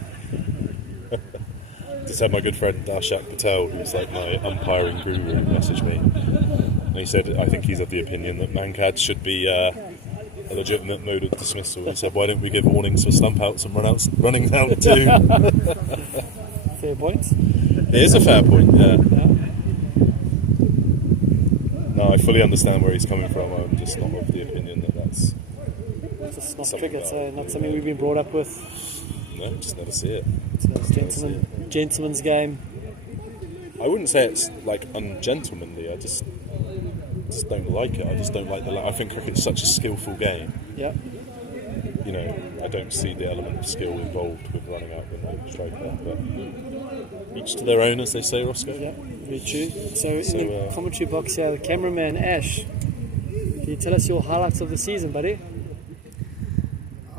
Just had my good friend Darshak Patel, who's like my umpiring guru, message me, and he said I think he's of the opinion that Mankad should be a legitimate mode of dismissal. He said, why don't we give warnings for stump outs and running out too? Fair point. It is a fair point, yeah. No, I fully understand where he's coming from. I'm just not of the opinion that that's just not cricket, so not something we've been brought up with. No, just never see it. So it's gentleman's game. I wouldn't say it's like ungentlemanly. I just don't like it. I just don't like I think cricket's such a skillful game. Yeah. You know, I don't see the element of skill involved with running out the no striker. But each to their own, as they say, Roscoe. Yeah, very true. So in the commentary box here, the cameraman Ash, can you tell us your highlights of the season, buddy?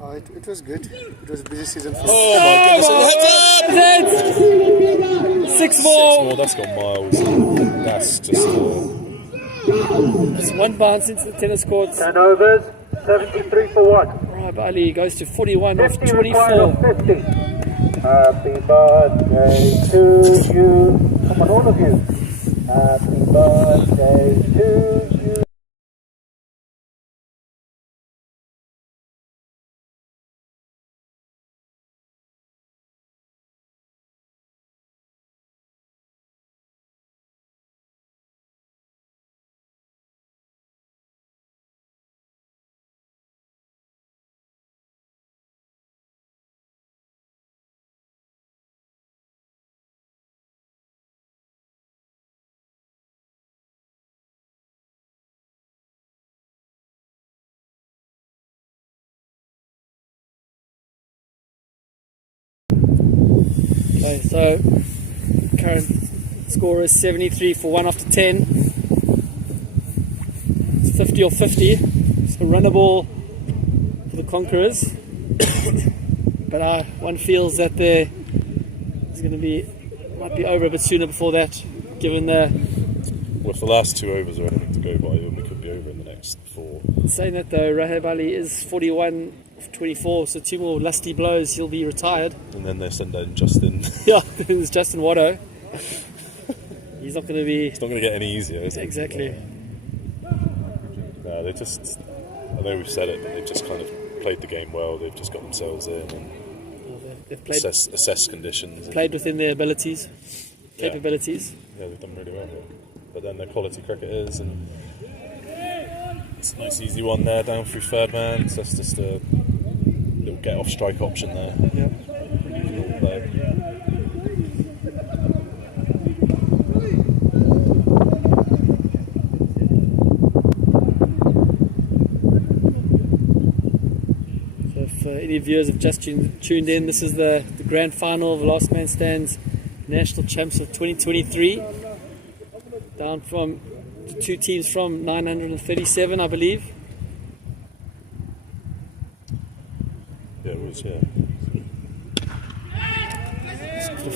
It was good. It was a busy season for Oh my goodness! 6 more. 6 more. That's gone miles. That's just. It's 1 bounce into the tennis courts. 10 overs, 73 for 1. Rahab Ali goes to 41 off 50 24. 50. Happy birthday to you. Come on, all of you. Happy birthday to you. Okay, so current score is 73 for 1 after 10. It's 50 or 50. So runnable for the Conquerors. But one feels that there is going to might be over a bit sooner before that, given the. Well, if the last 2 overs are anything to go by, then we could be over in the next 4. Saying that though, Rahab Ali is 41 of 24, so 2 more lusty blows, he'll be retired. And then they send in Justin. Yeah, there's Justin Watto. He's not going to be. It's not going to get any easier, is it? Exactly. No, they just. I know we've said it, but they've just kind of played the game well. They've just got themselves in and they've played, assess conditions. Played within their capabilities. Yeah, they've done really well here. But then they're quality cricketers, and it's a nice easy one there down through third man. So that's just a little get off strike option there. Yeah. any viewers have just tuned in, this is the grand final of the Last Man Stands National Champs of 2023. Down from the 2 teams from 937, I believe. Yeah, it was, yeah.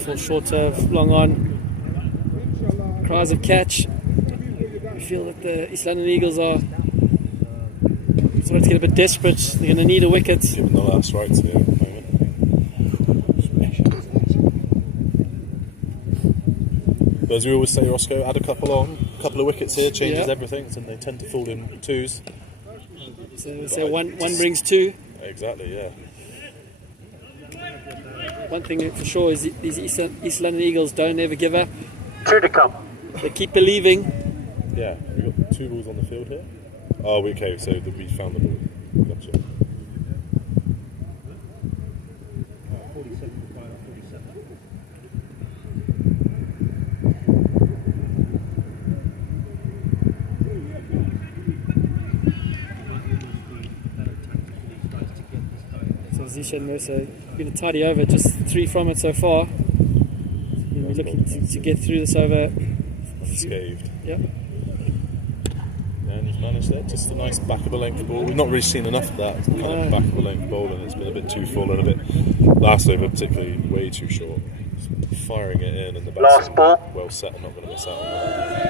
Fall short of long on. Cries of catch. We feel that the East London Eagles are starting to get a bit desperate. They're going to need a wicket. Given the last rights here at the moment. But as we always say, Roscoe, add a couple of wickets here, changes everything, and they tend to fall in 2s. So one brings 2. Exactly, yeah. One thing for sure is these East London Eagles don't ever give up. 2 to come. They keep believing. Yeah, we've got 2 balls on the field here. Oh, okay, so we found the ball. Gotcha. 47 to 47. So Zishan Mercer going to tidy over, just 3 from it so far. We're looking to get through this over unscathed. Yep. And he's managed that. Just a nice back of the length ball. We've not really seen enough of that kind of back of the length ball, and it's been a bit too full and a bit last over particularly way too short. Just firing it in, and the batsman Last ball. well set and not going to miss out on that.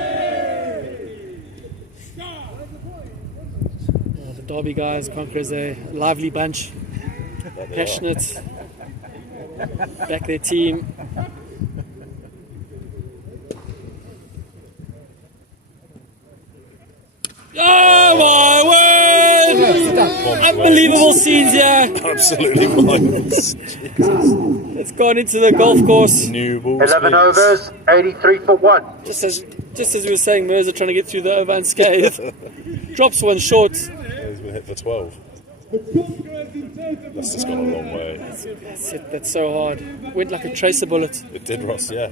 The Derby guys, Conquerors, a lively bunch, passionate, back their team. Oh my word! Unbelievable scenes here. Absolutely wild. It's gone into the golf course. New ball. 11 overs, 83 for 1. Just as we were saying, Mirza trying to get through the over unscathed. Drops one short. He's been hit for 12. That's just gone a long way. That's so hard. Went like a tracer bullet. It did, Ross, yeah.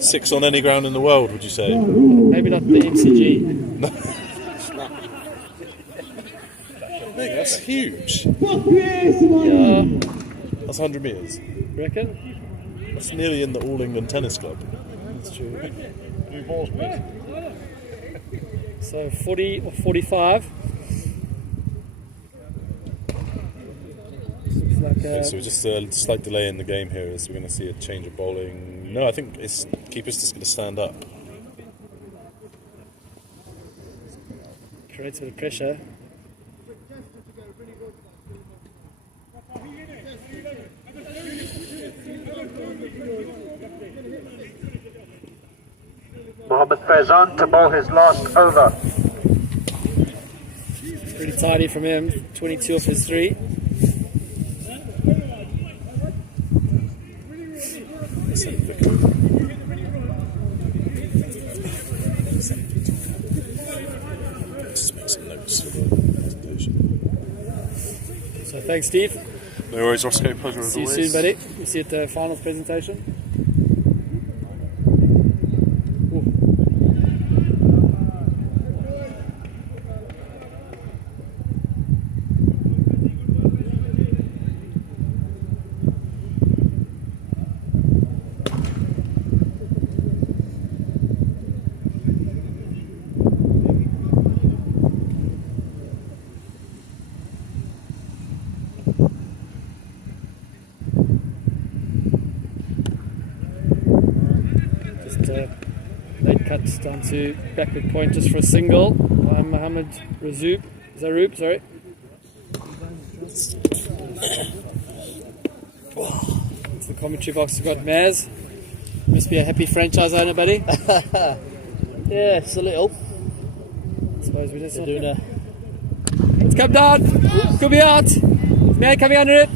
6 on any ground in the world, would you say? Maybe not the MCG. Mate, that's huge. Yeah. That's 100 metres. Reckon? That's nearly in the All England Tennis Club. That's true. So 40 or 45. Okay, so just a slight delay in the game here as we're going to see a change of bowling. No, I think keeper's just going to stand up. Creates a bit of pressure. Mohammad Faizan to bowl his last over. Pretty tidy from him. 22 off his 3. Just make some notes for the presentation. So thanks, Steve. No worries, Roscoe. Pleasure as See you always. soon, buddy. We'll see you at the finals presentation. Late cut down to backward point just for a single by Mohammed Razoub. Zaroub, sorry. Into the commentary box we've got Maz. Must be a happy franchise owner, buddy. Yeah, it's a little. I suppose we're just Doing a It's come down. Could be out. Man coming under it.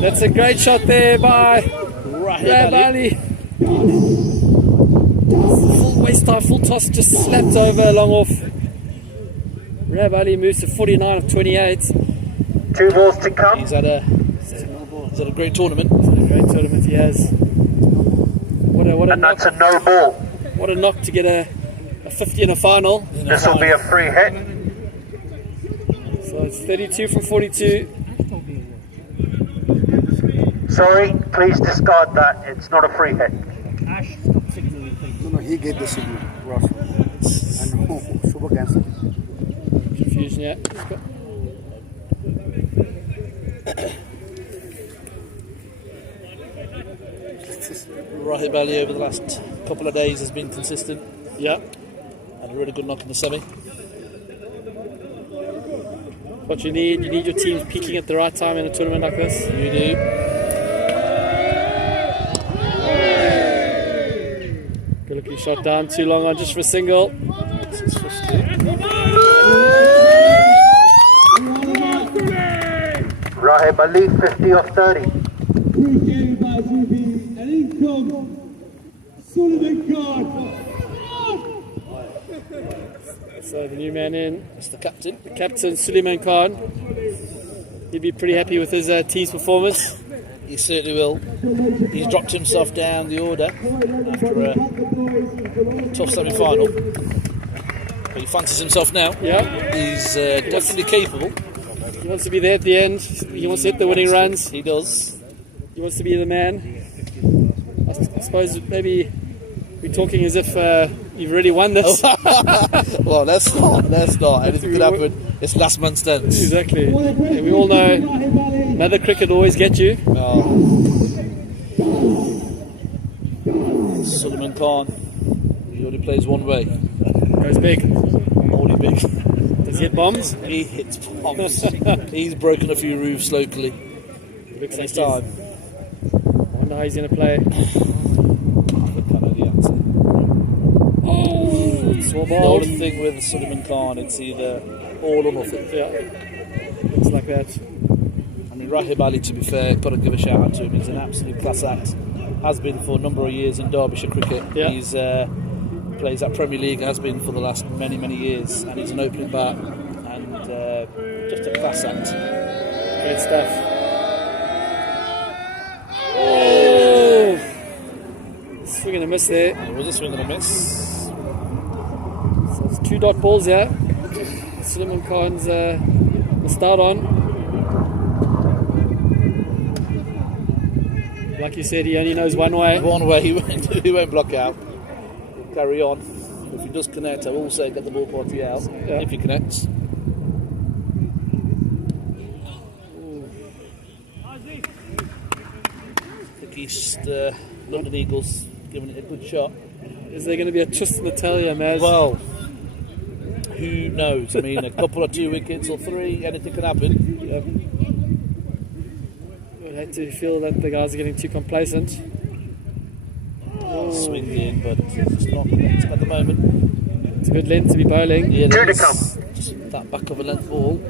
That's a great shot there by Rahab Ali. Full waist time, full toss, just slapped over long off. Rahab Ali moves to 49 of 28. 2 balls to come. He's had a great tournament. Great tournament he has. What a And knock. that's a no ball. What a knock to get a 50 in a final. This will be a free hit. So it's 32 from 42. Sorry, please discard that. It's not a free hit. Ash, stop signalling things. No, he gave the signal, Ross. And no, super cancel. Confusion, yeah. Rahib Ali over the last couple of days has been consistent. Yeah. Had a really good knock in the semi. What you need your teams peaking at the right time in a tournament like this. You do. Good looking shot down, too long on just for a single. Rahib Ali, 50 of 30. So the new man in, It's the captain. the captain Suleiman Khan. He'd be pretty happy with his team's performance. He certainly will. He's dropped himself down the order after a tough semi-final. But he fancies himself now. Yeah. He's definitely capable. He wants to be there at the end. He wants to hit the winning runs. He does. He wants to be the man. I suppose maybe we're talking as if you've really won this. Well, let's not. Anything could happen. It's last man stands. Exactly. And we all know another cricket will always get you. Suleiman Khan. He only plays one way. Goes big. Only big. Does he hit bombs? He hits bombs. He's broken a few roofs locally. Looks like Next time. I wonder how he's going to play. Small The ball. only thing with Suleiman Khan, it's either all or nothing. Yeah. Looks like that. I mean, Rahib Ali, to be fair, got to give a shout out to him. He's an absolute class act. Has been for a number of years in Derbyshire cricket. Yeah. He's plays at Premier League, has been for the last many years, and he's an opening bat and just a class act. Great stuff. Oh! Swing and a miss there. It was a swing and a miss. So it's 2 dot balls here. Suleiman Khan's the start on. Like you said, he only knows one way. One way he won't block out. He'll carry on. If he does connect, I will say get the ball party out. Yeah. If he connects. I think East London Eagles giving it a good shot. Is there going to be a Tristan Natalia, Maz? Well, who knows? I mean, a couple of 2 wickets or 3, anything can happen. I'd hate to feel that the guys are getting too complacent. Swing in, but it's not connected at the moment. It's a good length to be bowling. Yeah, Two to that's come. just that back of a length ball.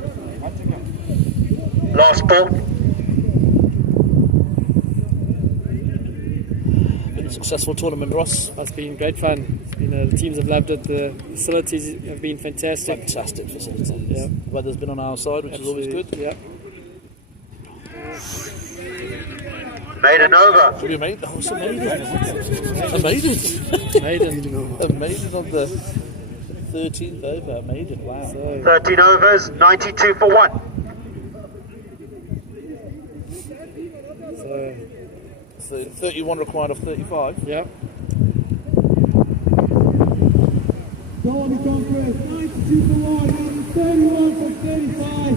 Last ball. Been a successful tournament, Ross. It's been great fun. It's been, the teams have loved it. The facilities have been fantastic. Fantastic facilities. Yeah. Weather's been on our side, which is always good. Yeah. Maiden over. What do you made? Oh, it's a maiden. A maiden. Maiden. A maiden on the 13th over. A maiden. Wow. 13 overs, 92 for 1. So 31 required of 35. Yeah. Derby Conquerors, 92 for 1, 31 for 35.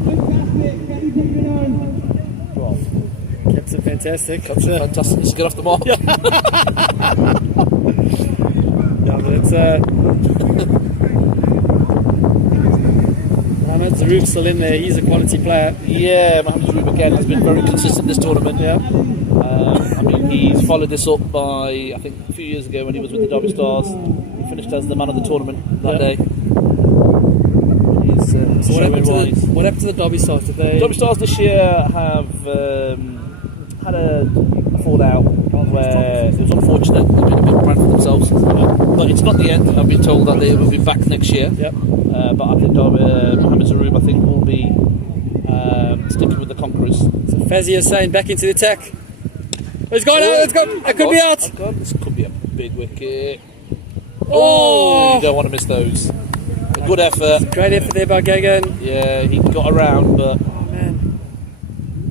Captain fantastic, can you take it on? Captain fantastic. Captain fantastic. Let's get off the mark. Yeah, but it's Mohammed Zarouk's still in there. He's a quality player. Yeah, Mohammed Zarouk again has been very consistent this tournament. Yeah. I mean, he's followed this up by, I think, a few years ago when he was with the Derby Stars. He finished as the man of the tournament that day. He's So what happened to the Derby Stars? Did they? Derby Stars this year have had a fallout where it was unfortunate. They've been a bit brand for themselves, but it's not the end. I've been told that they will be back next year. Yep. But I think Mohammed Zarouk, I think, will be sticking with the Conquerors. So Fazia is saying back into the attack. It's gone out. It's gone. It could be out. This could be a big wicket. Oh! You don't want to miss those. A good effort. Great effort there by Gagan. Yeah, he got around, but Oh man.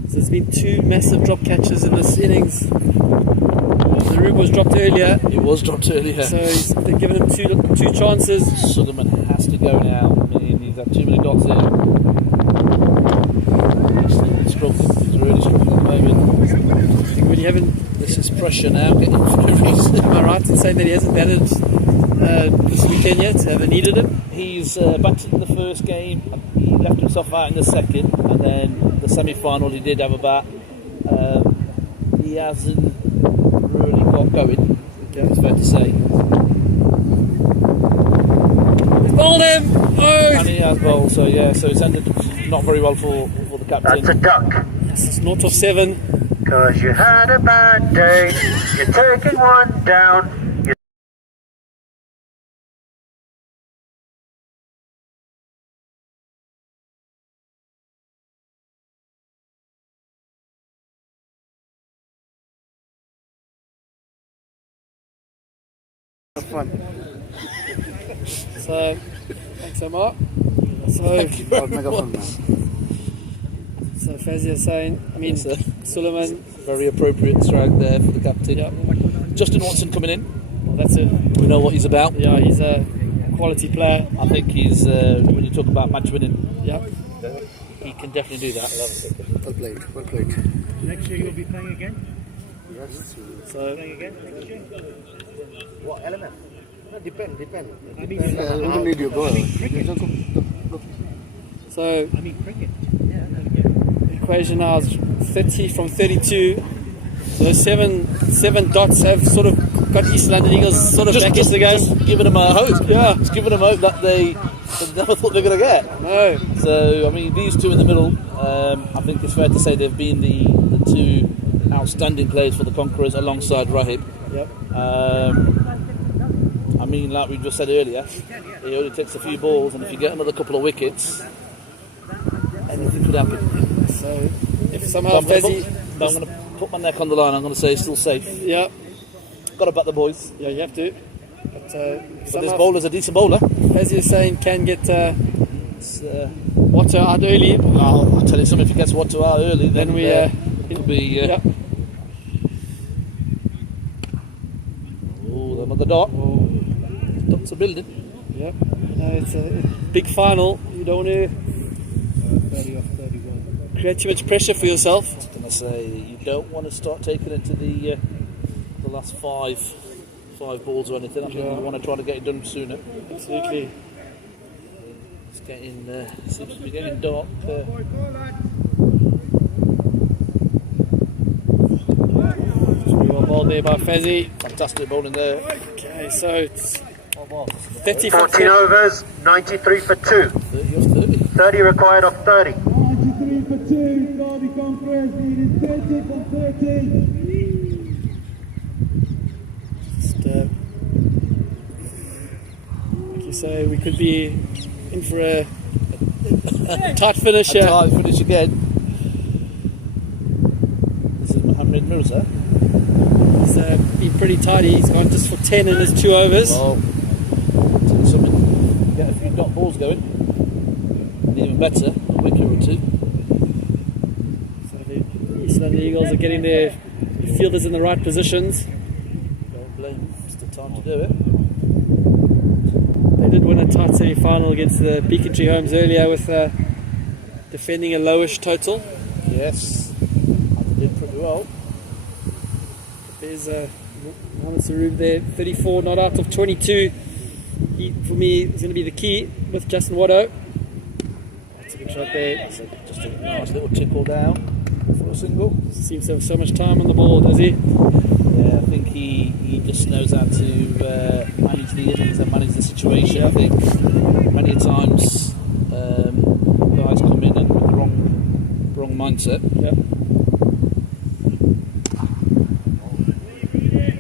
So there's been 2 massive drop catches in this innings. The Rube was dropped earlier. it was dropped earlier. So they're giving him two chances. Suleiman has to go now. I mean, he's had too many dots in. He's struggling. He's really struggling at the moment. I think when you haven't, This is pressure now. Getting through. am I right in saying that he hasn't batted this weekend yet? Have they needed him? He's batted in the first game. He left himself out in the second, and then the semi-final he did have a bat. He hasn't really got going. It's fair to say. He's bowled him! Oh! And he has bowled, so yeah, so it's ended not very well for the captain. That's a duck. This is 0 of 7. Cause you had a bad day. You're taking one down. Fun. So, thanks Omar. So, I'll make a fun, man. so Fazia saying, I mean, Suleiman, Very appropriate strike there for the captain. yeah, Justin Watson coming in. well, that's it. We know what he's about. Yeah, he's a quality player. I think he's, when you talk about match winning, Yeah. he can definitely do that. Well played, well played. Next year you'll be playing again? Yes. So, Playing again next year? What element? No, depend. I mean, You don't need your goal. so I mean cricket. equation now is 30 from 32. So seven dots have sort of got East London Eagles sort of back into the game. Just giving them a hope. Yeah. Just giving them hope that they never thought they were going to get. No. So, I mean, these two in the middle, I think it's fair to say they've been the 2 outstanding players for the Conquerors alongside Rahib. Yep. I mean, like we just said earlier, he only takes a few balls, and if you get another couple of wickets, anything could happen. So if somehow Fezzi, I'm going to put my neck on the line. I'm going to say still safe. yeah, Got to back the boys. yeah, you have to. But But this somehow bowler's a decent bowler. Fezzi is saying can get It's, Water out early. I'll tell you something. If he gets what to out early, Then we it'll be. yeah. Oh, another dot. Dots are building. Yep. No, it's a big final. You don't want to 30 off 31. create too much pressure for yourself. I was going to say you don't want to start taking it to the last five balls or anything. I think you want to try to get it done sooner. Absolutely. It's getting seems to be getting dark. Well ball there by Fezzi. Fantastic bowling there. Okay, so it's 30 14 overs, 93 for 2. 30 off 30. 30 required off 30. 93 for 2. Derby Conquerors needed 30 from 30. Just, like you say, we could be in for a tight finish here. Tight finish again. This is Mohammed Mirza. He's been pretty tidy. He's gone just for 10 in his 2 overs. Well, something, get a few dot balls going. And even better, a wicket or 2. So the East London Eagles are getting their fielders in the right positions. Don't blame them. It's the time to do it. They did win a tight semi-final against the Beacon-Tree Homes earlier with defending a lowish total. Yes, they did pretty well. There's Mohamed Saroub there, 34 not out of 22. He, for me, is going to be the key with Justin Watto. That's a good shot there. Just a nice little tickle down for a single. Seems to have so much time on the ball, does he? Yeah, I think he just knows how to manage the innings and manage the situation. I think many times guys come in and with the wrong mindset. Yep.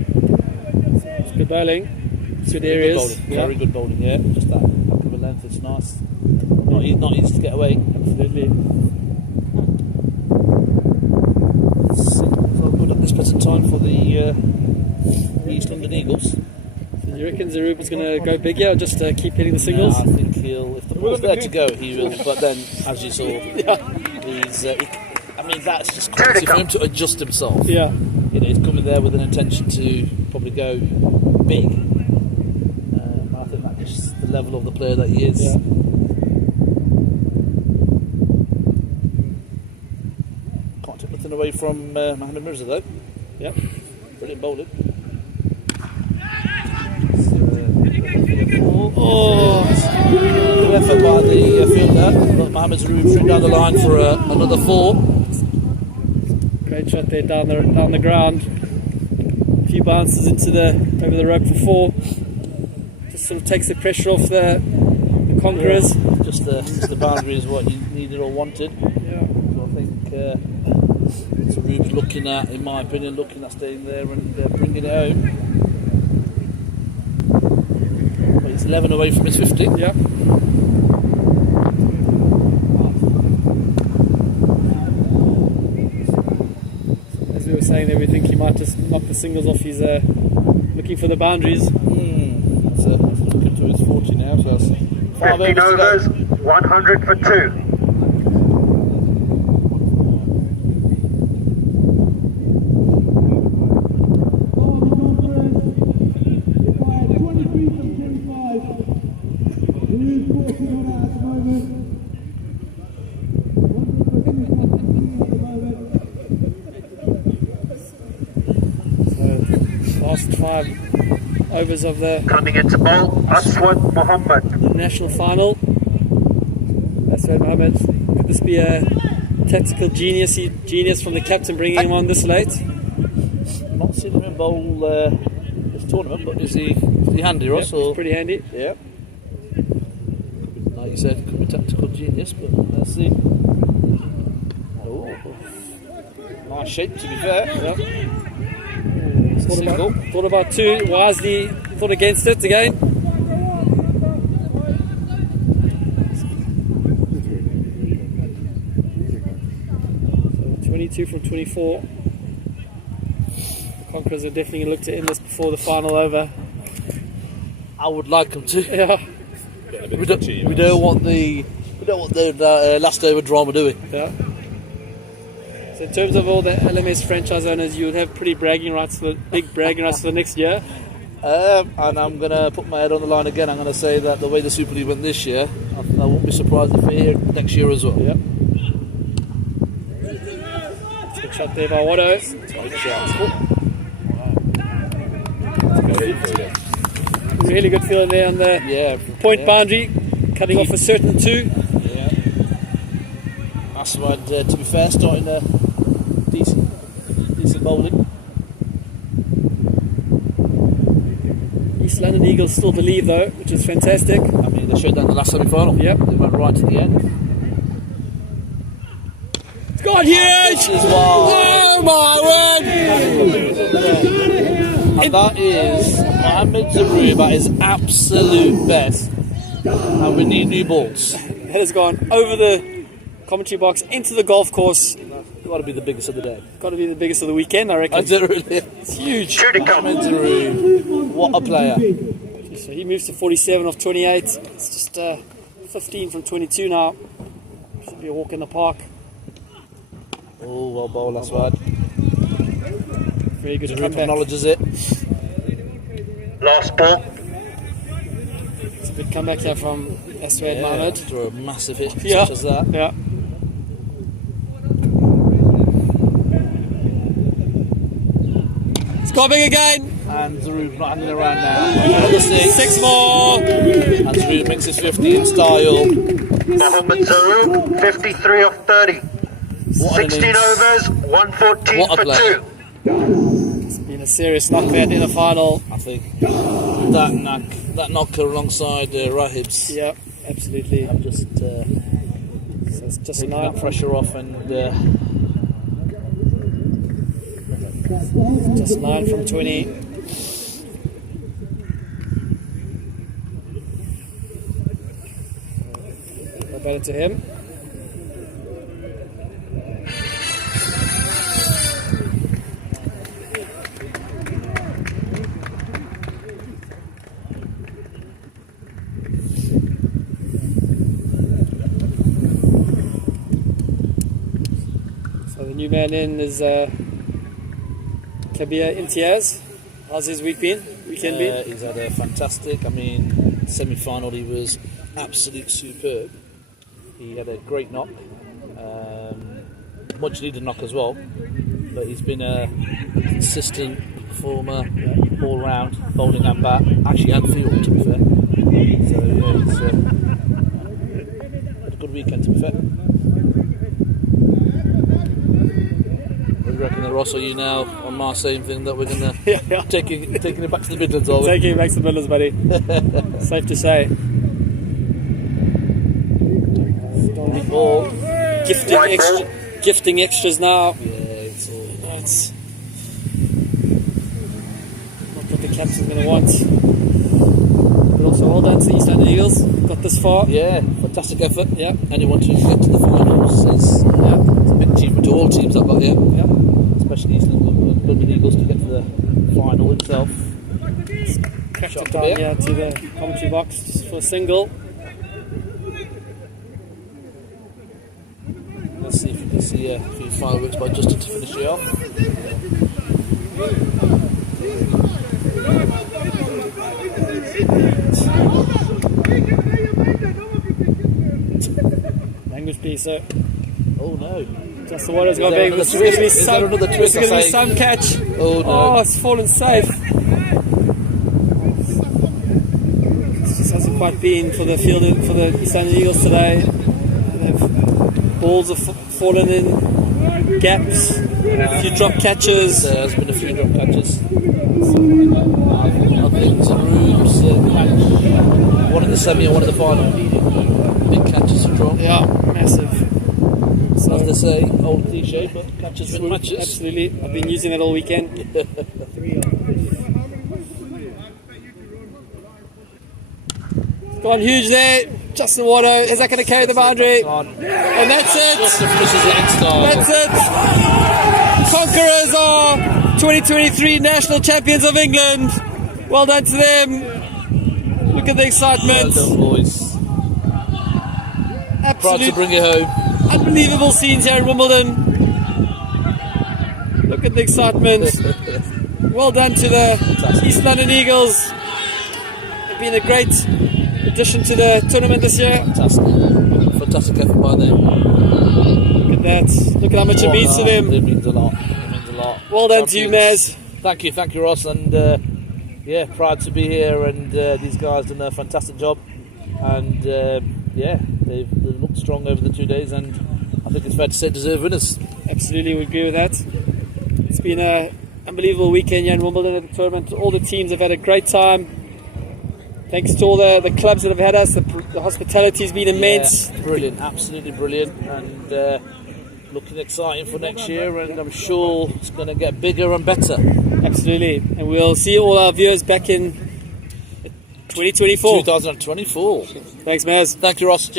It's good bowling. It's good areas. Very good bowling, yeah. Just that back of a length, it's nice. Not easy to get away. Absolutely. It's not good at this present time for the East London Eagles. Do you reckon Zarup is going to go big here or just keep hitting the singles? I think he'll, if the ball's there to go, he will. But then, as you saw, he's. I mean, that's just crazy for him to adjust himself. Yeah. You know, he's coming there with an intention to probably go big. I think that's just the level of the player that he is. Yeah. Can't take nothing away from Mohamed Mirza though. Yep. Brilliant bowling. Good effort by the fielder, but Mohamed Zaroub straight down the line for another 4. Great shot there down the ground. A few bounces over the rope for 4. Just sort of takes the pressure off the Conquerors. Yeah, just the boundary is what you needed or wanted. Yeah. So I think Zaroub's looking at, in my opinion, staying there and bringing it home. But it's 11 away from his 50. Yeah. As we were saying there, we think he might just knock the singles off. He's looking for the boundaries. That's looking to his 40 now, so that's 5 15 overs, 100 for 2. Last 5 overs of the Coming into bowl, Aswad Mohammed. national final. Aswad Mohammed. Could this be a tactical genius from the captain bringing him on this late? Not seen him in bowl this tournament, but is he handy, Ross? Yep, he's pretty handy. Yeah. Like you said, could be tactical genius, but let's see. Oh, nice shape to be fair. Yep. Thought about 2, wisely thought against it again. So 22 from 24. The Conquerors are definitely going to look to end this before the final over. I would like them to. Yeah. We don't want the last over drama, do we? Yeah. So in terms of all the LMS franchise owners, you would have pretty big bragging rights for the next year. And I'm going to put my head on the line again. I'm going to say that the way the Super League went this year, I won't be surprised if we're here next year as well. Yep. Good shot there by Watto. Really good feeling there on the point boundary, cutting off a certain 2. Yeah. Aswad, to be fair, starting a decent bowling. East London Eagles still believe though, which is fantastic. I mean, they showed that in the last semi-final. Yep. They went right to the end. It's gone huge! Oh my word! And that is Mohamed Zaroub at his absolute best. And we need new balls. It has gone over the commentary box into the golf course. Got to be the biggest of the day. Got to be the biggest of the weekend, I reckon. It's huge. Mohamed Zaroub, what a player. So he moves to 47 off 28. It's just 15 from 22 now. Should be a walk in the park. Oh, well bowled, that's right. Very good Zaroub comeback. acknowledges it. Last ball. It's a good comeback here from Aswad Mohammed. Throw a massive hit Yeah. such as that. Yeah. It's got big again. And Zaroub's not hanging around now. Another 6. 6 more. And Zaroub makes his 50 in style. Mohamed Zaroub, 53 off 30. What 16 overs, 114 What a for player. 2. It's been a serious knockback in the final. I think that knocker alongside Rahib's. Yeah, absolutely. Have just So it's just taking 9 that pressure off and just 9 from 20. Go better to him. new man in is Kabir Imtiaz. How's his weekend been? He's had a fantastic, semi-final he was absolutely superb. He had a great knock, much needed knock as well, but he's been a consistent performer all round, bowling and bat, actually and field to be fair. So yeah, he's had a good weekend to be fair. What do you reckon, Ross? Are you now on my same thing that we're going to taking it back to the Midlands? Are we? Taking it back to the Midlands, buddy. Safe to say. Ball. Gifting extras now. Yeah, it's all. It's not what the captain's going to want. But also, well done to the East London Eagles. Got this far. Yeah, fantastic effort. Yeah, anyone to get to the finals is it's a big achievement to all teams that got here. Yeah, especially East London Eagles to get to the final itself. Cracked it down here to the commentary box just for a single. Let's see if you can see a few fireworks by Justin to finish it off. Language piece, so. Oh no. Just the water's got big. This is going to be some catch. Oh no. Oh, it's fallen safe. This just hasn't quite been for the fielding for the East London Eagles today. Balls have fallen in gaps, a few drop catches. There has been a few drop catches. I think Zaroob's catch, one in the semi and one in the final. Big catches to drop. Yeah, massive. So, as they say, old cliche, but catches win matches. Absolutely, I've been using that all weekend. Gone huge there. Justin Water, is that going to carry the boundary? And that's it. That's it. Conquerors are 2023 National Champions of England. Well done to them. Look at the excitement. Well done, boys. Proud to bring it home. Unbelievable scenes here in Wimbledon. Look at the excitement. Well done to the East London Eagles. They've been a great addition to the tournament this year. Fantastic effort by them. Look at that. Look at how much it means to them. It means a lot. It means a lot. Well done to you, Maz. Thank you, Ross, and yeah, proud to be here. And these guys done a fantastic job. And yeah, they've looked strong over the 2 days, and I think it's fair to say deserve winners. Absolutely, we agree with that. It's been an unbelievable weekend here in Wimbledon at the tournament. All the teams have had a great time. Thanks to all the clubs that have had us. The hospitality has been immense. Yeah, brilliant, absolutely brilliant, and looking exciting for next year. And I'm sure it's going to get bigger and better. Absolutely, and we'll see all our viewers back in 2024. 2024. Thanks, Maz. Thank you, Ross.